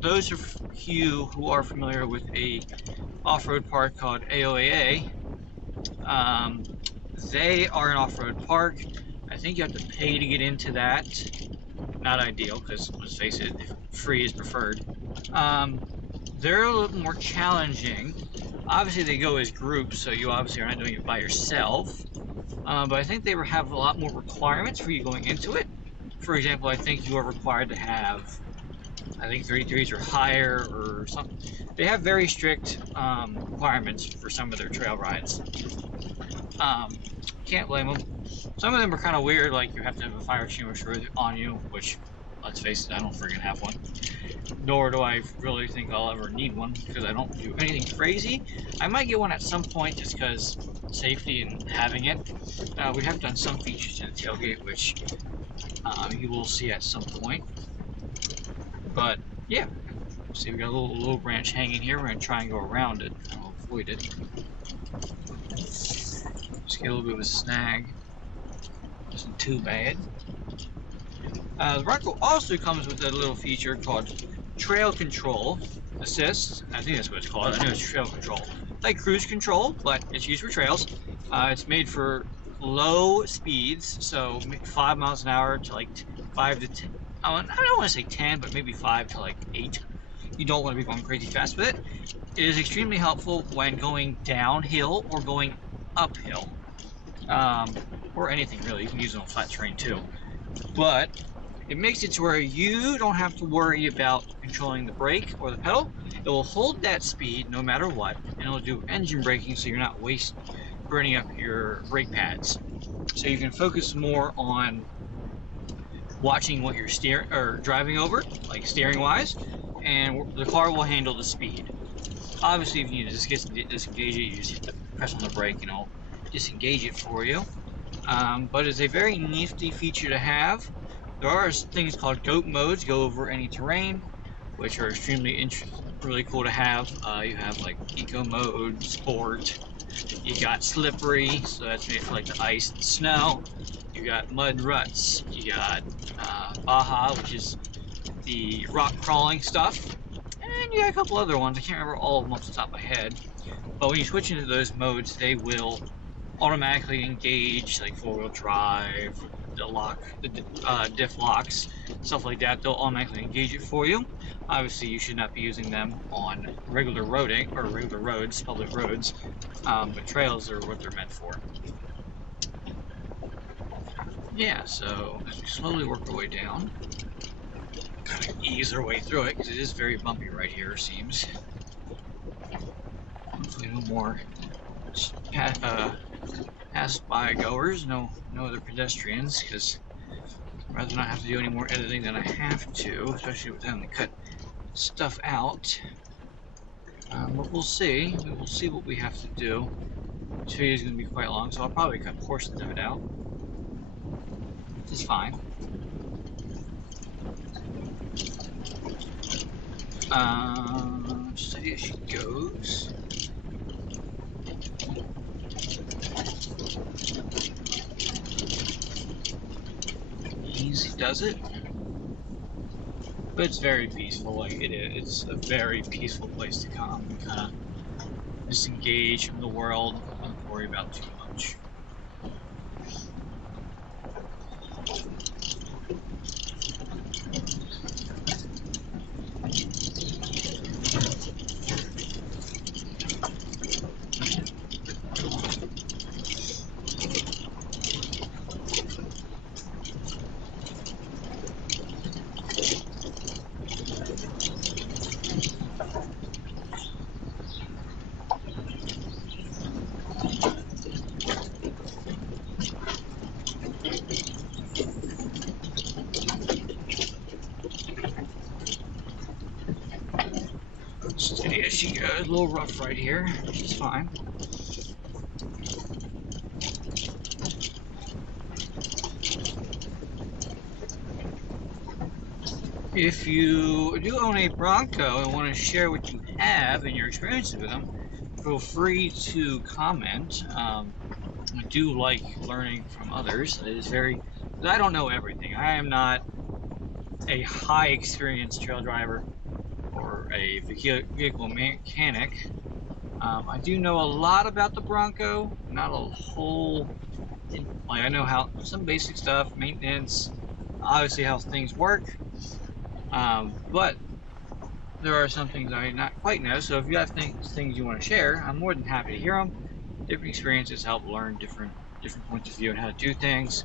Those of you who are familiar with a off-road park called AOAA, they are an off-road park. I think you have to pay to get into that. Not ideal, because let's face it, free is preferred. They're a little more challenging. Obviously they go as groups, so you obviously are not doing it by yourself. But I think they have a lot more requirements for you going into it. For example, I think you are required to have, 33s or higher or something. They have very strict requirements for some of their trail rides. Can't blame them. Some of them are kind of weird, like you have to have a fire extinguisher on you, which, let's face it, I don't friggin' have one. Nor do I really think I'll ever need one, because I don't do anything crazy. I might get one at some point just because safety and having it. We have done some features in the tailgate, which you will see at some point. But yeah, see we got a little low branch hanging here. We're going to try and go around it. I'll avoid it. Just get a little bit of a snag. Isn't too bad. The Bronco also comes with a little feature called Trail Control Assist. I think that's what it's called. I know it's Trail Control. Like cruise control, but it's used for trails. It's made for low speeds, so 5 miles an hour to like 5 to 10. I don't want to say 10, but maybe 5 to like 8. You don't want to be going crazy fast with it. It is extremely helpful when going downhill or going uphill. Or anything really. You can use it on flat terrain too. But it makes it to where you don't have to worry about controlling the brake or the pedal. It will hold that speed no matter what, and it'll do engine braking so you're not burning up your brake pads. So you can focus more on watching what you're driving over, like steering wise, and the car will handle the speed. Obviously, if you need to disengage it, you just hit press on the brake and it'll disengage it for you. But it's a very nifty feature to have. There are things called GOAT modes, go over any terrain, which are extremely really cool to have. You have like eco mode, sport. You got slippery, so that's made for like the ice and snow. You got mud ruts. You got Baja, which is the rock crawling stuff. And you got a couple other ones. I can't remember all of them off the top of my head. But when you switch into those modes, they will automatically engage, like 4-wheel drive, the diff locks, stuff like that. They'll automatically engage it for you. Obviously, you should not be using them on regular roading or regular roads, public roads, but trails are what they're meant for. yeah, so as we slowly work our way down, kind of ease our way through it, because it is very bumpy right here, it seems. Hopefully no more pass-by goers, no other pedestrians, because I'd rather not have to do any more editing than I have to, especially with having to cut stuff out. But we'll see. We will see what we have to do. This video is going to be quite long, so I'll probably cut portions of it out, which is fine. Steady as she goes. Easy does it. But it's very peaceful, like it is. It's a very peaceful place to come and kind of disengage from the world, don't worry about too much. Steady as she goes, a little rough right here, which is fine. If you do own a Bronco and want to share what you have and your experiences with them, feel free to comment. I do like learning from others. It is very, I don't know everything. I am not a high experienced trail driver or a vehicle mechanic. I do know a lot about the Bronco, not a whole, like I know how some basic stuff, maintenance, obviously how things work. But there are some things I not quite know, so if you have things you want to share, I'm more than happy to hear them. Different experiences help learn different points of view on how to do things.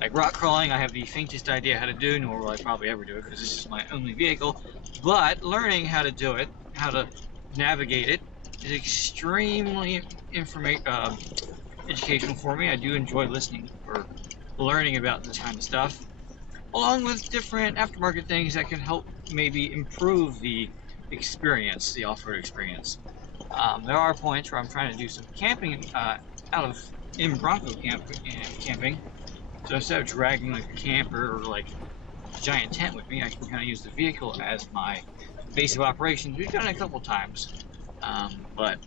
Like rock crawling, I have the faintest idea how to do, nor will I probably ever do it because this is my only vehicle. But learning how to do it, how to navigate it, is extremely educational for me. I do enjoy listening or learning about this kind of stuff, along with different aftermarket things that can help maybe improve the experience, the off-road experience. There are points where I'm trying to do some camping in Bronco camping. So instead of dragging like a camper or like a giant tent with me, I can kind of use the vehicle as my base of operations. We've done it a couple times, but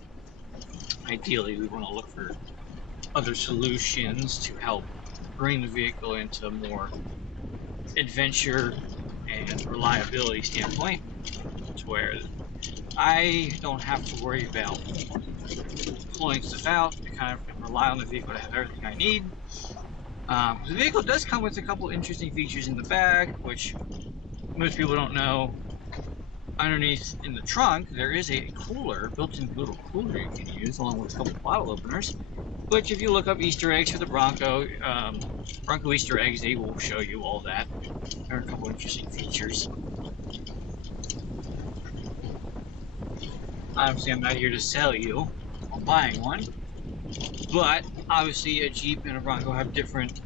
ideally we want to look for other solutions to help bring the vehicle into more adventure and reliability standpoint, to where I don't have to worry about pulling stuff out. I kind of can rely on the vehicle to have everything I need. The vehicle does come with a couple interesting features in the back, which most people don't know. Underneath in the trunk, there is a cooler, built-in little cooler you can use, along with a couple bottle openers. Which, if you look up Easter eggs for the Bronco, Bronco Easter eggs, they will show you all that. There are a couple interesting features. Obviously, I'm not here to sell you on buying one, but obviously a Jeep and a Bronco have different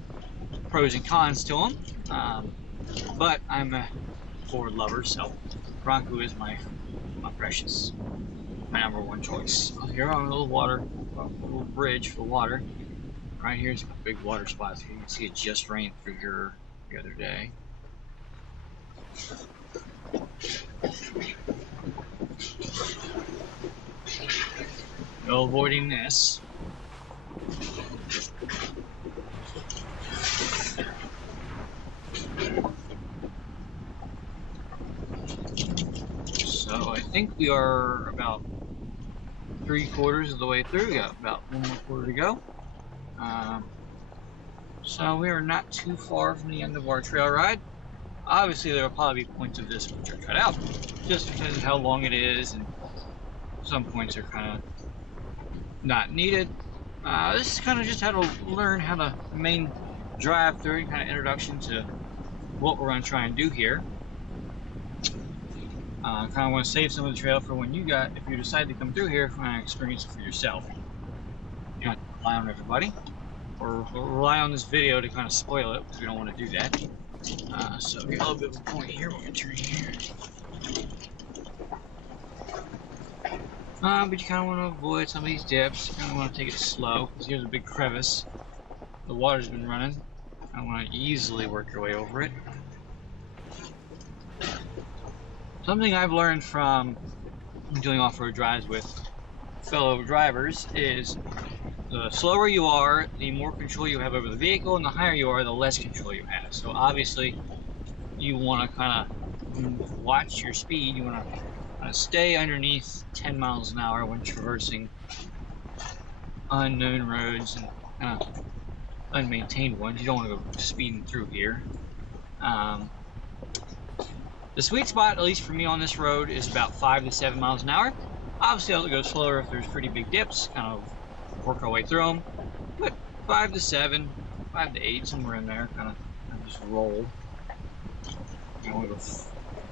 pros and cons to them. But I'm a Ford lover, so Bronco is my precious, my number one choice. Here on a little little bridge for water. Right here's a big water spots. You can see it just rained through here the other day. No avoiding this. So I think we are about 3/4 of the way through. We got about one more quarter to go. So we are not too far from the end of our trail ride. Obviously, there will probably be points of this which are cut out, just because of how long it is, and some points are kind of not needed. This is kind of just how to learn how to main drive through and kind of introduction to what we're going to try and do here. Kind of want to save some of the trail for when if you decide to come through here, kind of experience it for yourself. You don't have to rely on everybody or rely on this video to kind of spoil it, because we don't want to do that. So we got a little bit of a point here. We're going to turn here. But you kind of want to avoid some of these dips. You kind of want to take it slow, because here's a big crevice. The water's been running. I want to easily work your way over it. Something I've learned from doing off-road drives with fellow drivers is the slower you are, the more control you have over the vehicle, and the higher you are, the less control you have. So obviously, you want to kind of watch your speed. You want to stay underneath 10 miles an hour when traversing unknown roads and kind of unmaintained ones. You don't want to go speeding through here. The sweet spot, at least for me on this road, is about 5 to 7 miles an hour. Obviously, I'll go slower if there's pretty big dips, kind of work our way through them. But 5 to 7, 5 to 8, somewhere in there, kind of just roll.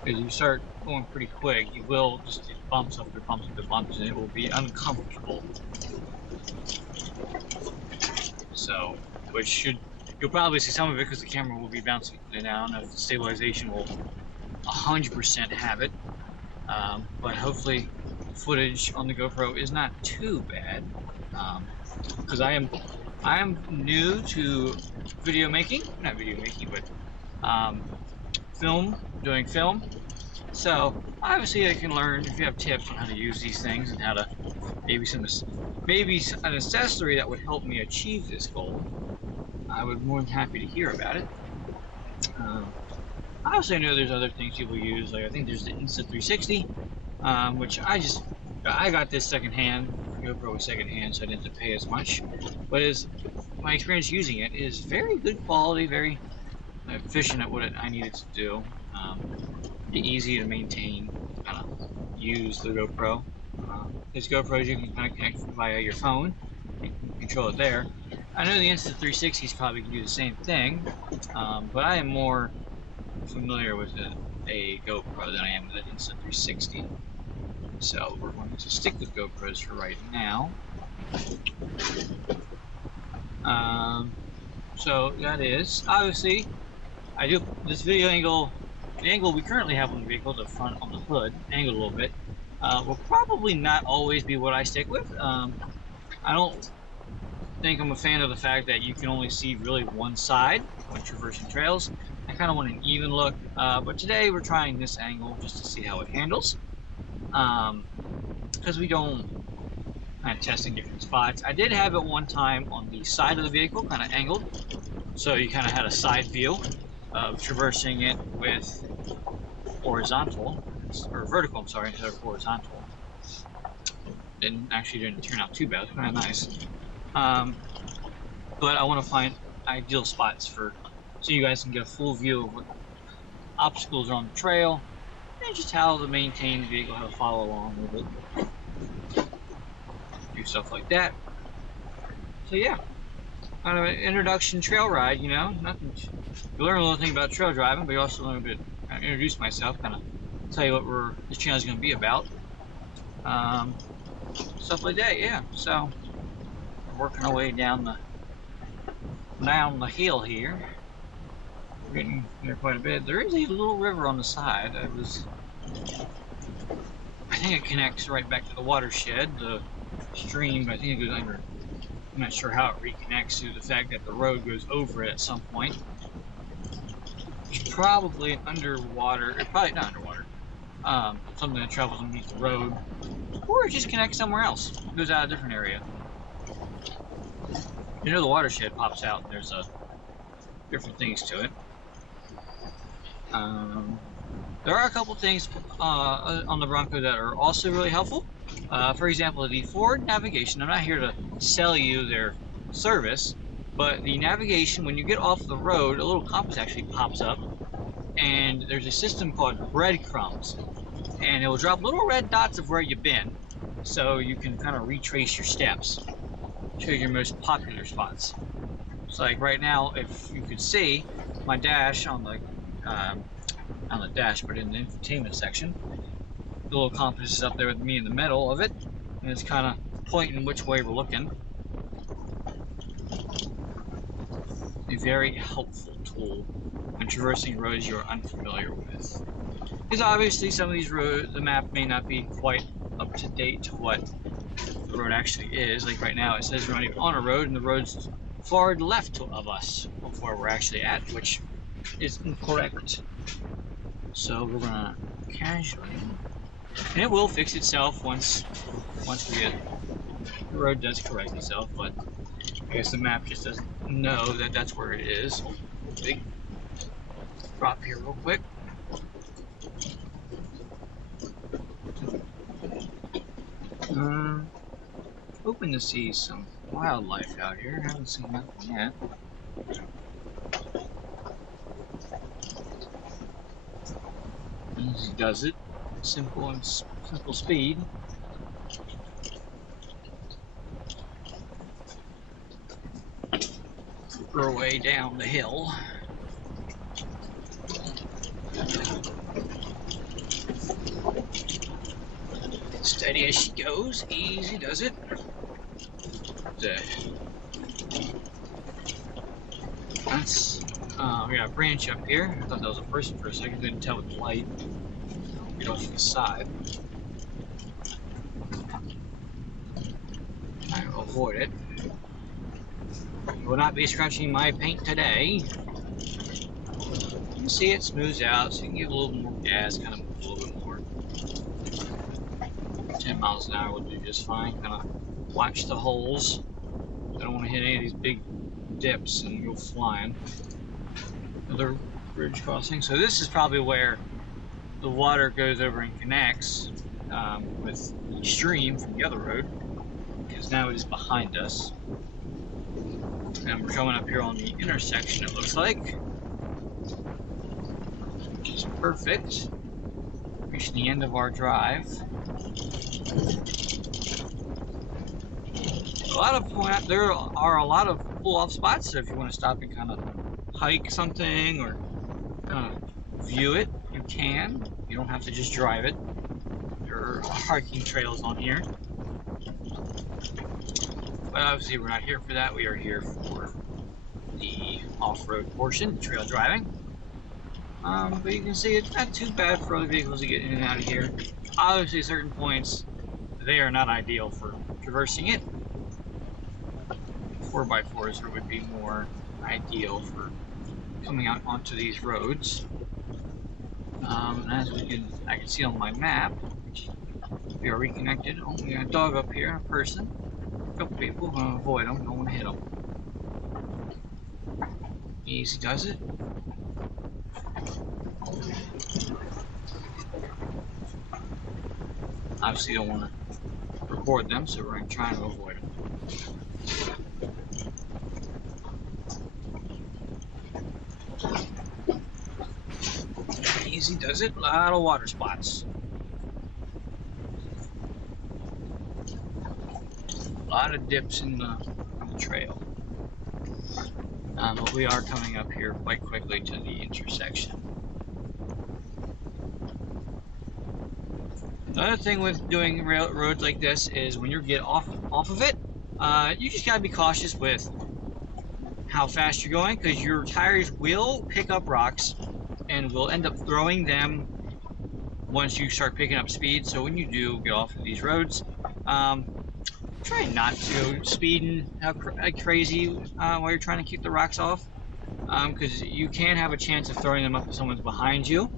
As you start going pretty quick, you will just hit bumps after bumps after bumps, and it will be uncomfortable. So, you'll probably see some of it because the camera will be bouncing in and out, and the stabilization will 100% have it. But hopefully, footage on the GoPro is not too bad, because I am new to video making, not video making, but doing film. So obviously I can learn if you have tips on how to use these things and how to maybe an accessory that would help me achieve this goal. I would be more than happy to hear about it. Obviously I know there's other things people use, like I think there's the Insta360, which I got this secondhand. GoPro was secondhand, so I didn't have to pay as much. But my experience using it is very good quality, very efficient at what I needed to do. Easy to maintain, kind of use the GoPro. These GoPros you can kind of connect via your phone, you can control it there. I know the Insta360s probably can do the same thing, but I am more familiar with a GoPro than I am with an Insta360. So we're going to stick with GoPros for right now. So that is, obviously, I do this video angle. The angle we currently have on the vehicle, the front on the hood, angled a little bit, will probably not always be what I stick with. I don't think I'm a fan of the fact that you can only see really one side when traversing trails. I kind of want an even look, but today we're trying this angle just to see how it handles. Because we don't kind of testing different spots. I did have it one time on the side of the vehicle, kind of angled, so you kind of had a side view of traversing it with horizontal, or vertical, I'm sorry, instead of horizontal. Didn't turn out too bad, it was kind of nice. But I want to find ideal spots so you guys can get a full view of what obstacles are on the trail, and just how to maintain the vehicle, how to follow along with it. Do stuff like that. So yeah, kind of an introduction trail ride, you know, nothing. You learn a little thing about trail driving, but you also learn a bit, kind of introduce myself, kind of tell you what this channel is going to be about. Stuff like that, yeah. So we're working our way down the hill here. We're getting there quite a bit. There is a little river on the side. I think it connects right back to the watershed, the stream, but I think it goes under. I'm not sure how it reconnects to the fact that the road goes over it at some point. It's probably underwater, or probably not underwater, something that travels underneath the road, or it just connects somewhere else. It goes out a different area. You know, the watershed pops out and there's different things to it. There are a couple things on the Bronco that are also really helpful. For example, the forward navigation. I'm not here to sell you their service, but the navigation, when you get off the road, a little compass actually pops up, and there's a system called breadcrumbs, and it will drop little red dots of where you've been, so you can kind of retrace your steps. show you your most popular spots. So like right now, if you could see my dash on the dash, but in the infotainment section, the little compass is up there with me in the middle of it, and it's kind of pointing which way we're looking. A very helpful tool when traversing roads you're unfamiliar with. Because obviously some of these roads, the map may not be quite up to date to what the road actually is. Like right now it says we're not even on a road and the road's far left of us of where we're actually at, which is incorrect. So we're gonna casually, and it will fix itself once we get, the road does correct itself, but I guess the map just doesn't know that that's where it is. Big drop here real quick. Hoping to see some wildlife out here. Haven't seen nothing yet. Easy does it. Simple speed. Her way down the hill. Steady as she goes. Easy does it. That's we got a branch up here. I thought that was a person for a second. Couldn't tell with the light. Get off to the side. I will avoid it. I will not be scratching my paint today. You see it smooths out, so you can give a little more gas, kind of move a little bit more. 10 miles an hour will do just fine. Kind of watch the holes. I don't want to hit any of these big dips and go flying. Another bridge crossing. So this is probably where the water goes over and connects with the stream from the other road, because now it is behind us. And we're coming up here on the intersection, it looks like, which is perfect. Reaching the end of our drive. There are a lot of pull-off spots, so if you want to stop and kind of hike something or kind of view it, you can. You don't have to just drive it. There are hiking trails on here. But obviously we're not here for that. We are here for the off-road portion, trail driving. But you can see it's not too bad for other vehicles to get in and out of here. Obviously, certain points, they are not ideal for traversing it. 4x4s would be more ideal for coming out onto these roads. As I can see on my map, we are reconnected. Oh, we got a dog up here, a person. A couple people, I'm gonna avoid them, don't want to hit them. Easy does it. Obviously don't want to record them, so we're trying to avoid them. Easy does it. A lot of water spots. A lot of dips in the trail. But we are coming up here quite quickly to the intersection. Another thing with doing roads like this is when you get off of it, you just gotta be cautious with how fast you're going, because your tires will pick up rocks and will end up throwing them once you start picking up speed. So when you do get off of these roads, try not to go speeding like crazy while you're trying to keep the rocks off, because you can have a chance of throwing them up if someone's behind you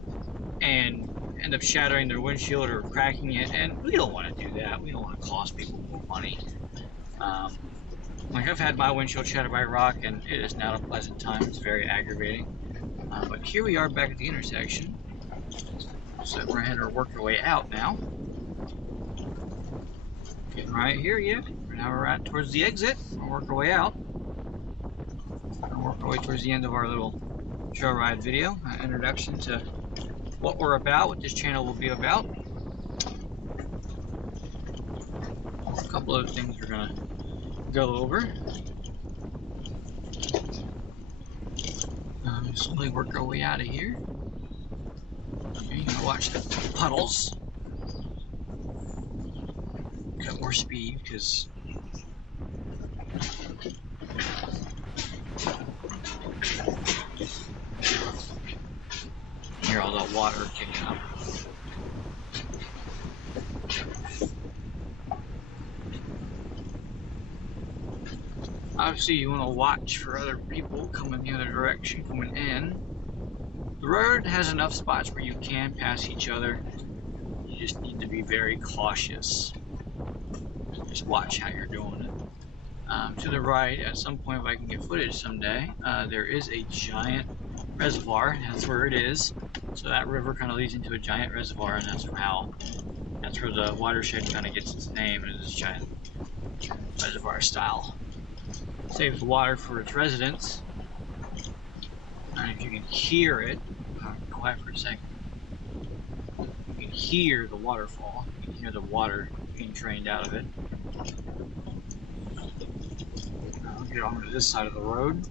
and end up shattering their windshield or cracking it, and we don't want to do that. We don't want to cost people more money. Like I've had my windshield shattered by a rock, and it is not a pleasant time. It's very aggravating. But here we are back at the intersection. So we're going to work our way out now. Getting right here, yeah. Now we're at towards the exit. We'll work our way out. We'll work our way towards the end of our little trail ride video, introduction to what we're about, what this channel will be about. A couple of things we're gonna go over. Slowly work our way out of here. Okay, you gotta watch the puddles. Got more speed because hear all that water kicking up. Obviously, you want to watch for other people coming the other direction, coming in. The road has enough spots where you can pass each other. You just need to be very cautious. Just watch how you're doing it. To the right, at some point, if I can get footage someday, there is a giant reservoir. That's where it is. So that river kind of leads into a giant reservoir, and that's where the watershed kind of gets its name. It is giant reservoir style. Saves water for its residents. And if you can hear it, quiet for a second. You can hear the waterfall. You can hear the water being drained out of it. I'll get onto this side of the road.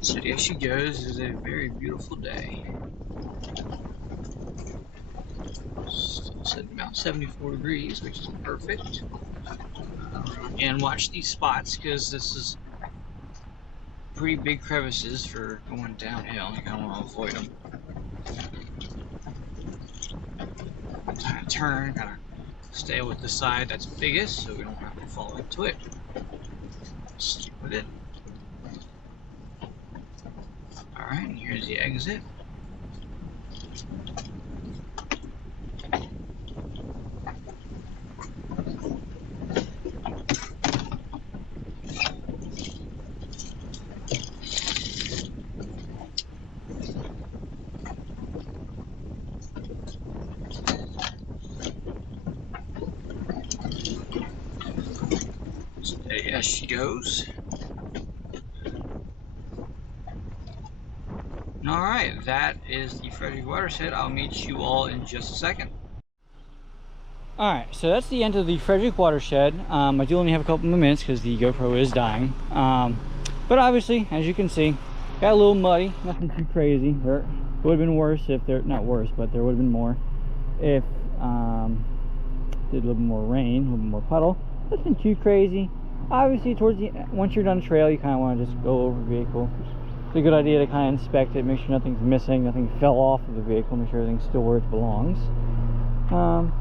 Steady as she goes. It is a very beautiful day. It's at about 74 degrees, which is perfect. And watch these spots because this is pretty big crevices for going downhill. You kind of want to avoid them. Kind of turn, kind of stay with the side that's biggest so we don't have to fall into it. Stick with it. Alright, and here's the exit. Steady as she goes. Alright, that is the Fredrick Watershed. I'll meet you all in just a second. Alright, so that's the end of the Fredrick Watershed. I do only have a couple more minutes because the GoPro is dying. But obviously, as you can see, got a little muddy, nothing too crazy. There would have been worse if there, not worse, but there would have been more if did a little bit more rain, a little bit more puddle. Nothing too crazy. Obviously, once you're done the trail, you kind of want to just go over the vehicle. It's a good idea to kind of inspect it, make sure nothing's missing, nothing fell off of the vehicle, make sure everything's still where it belongs. Kind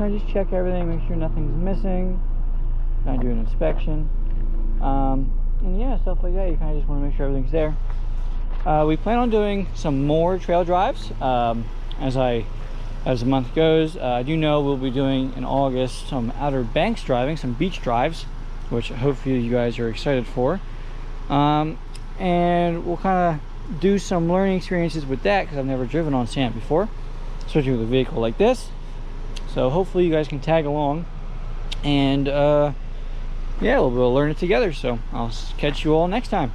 of just check everything, make sure nothing's missing, kind of do an inspection. And yeah, stuff like that, you kind of just want to make sure everything's there. We plan on doing some more trail drives as the month goes. I do know we'll be doing in August some Outer Banks driving, some beach drives, which hopefully you guys are excited for. And we'll kind of do some learning experiences with that because I've never driven on sand before, especially with a vehicle like this. So hopefully you guys can tag along and yeah, we'll learn it together. So I'll catch you all next time.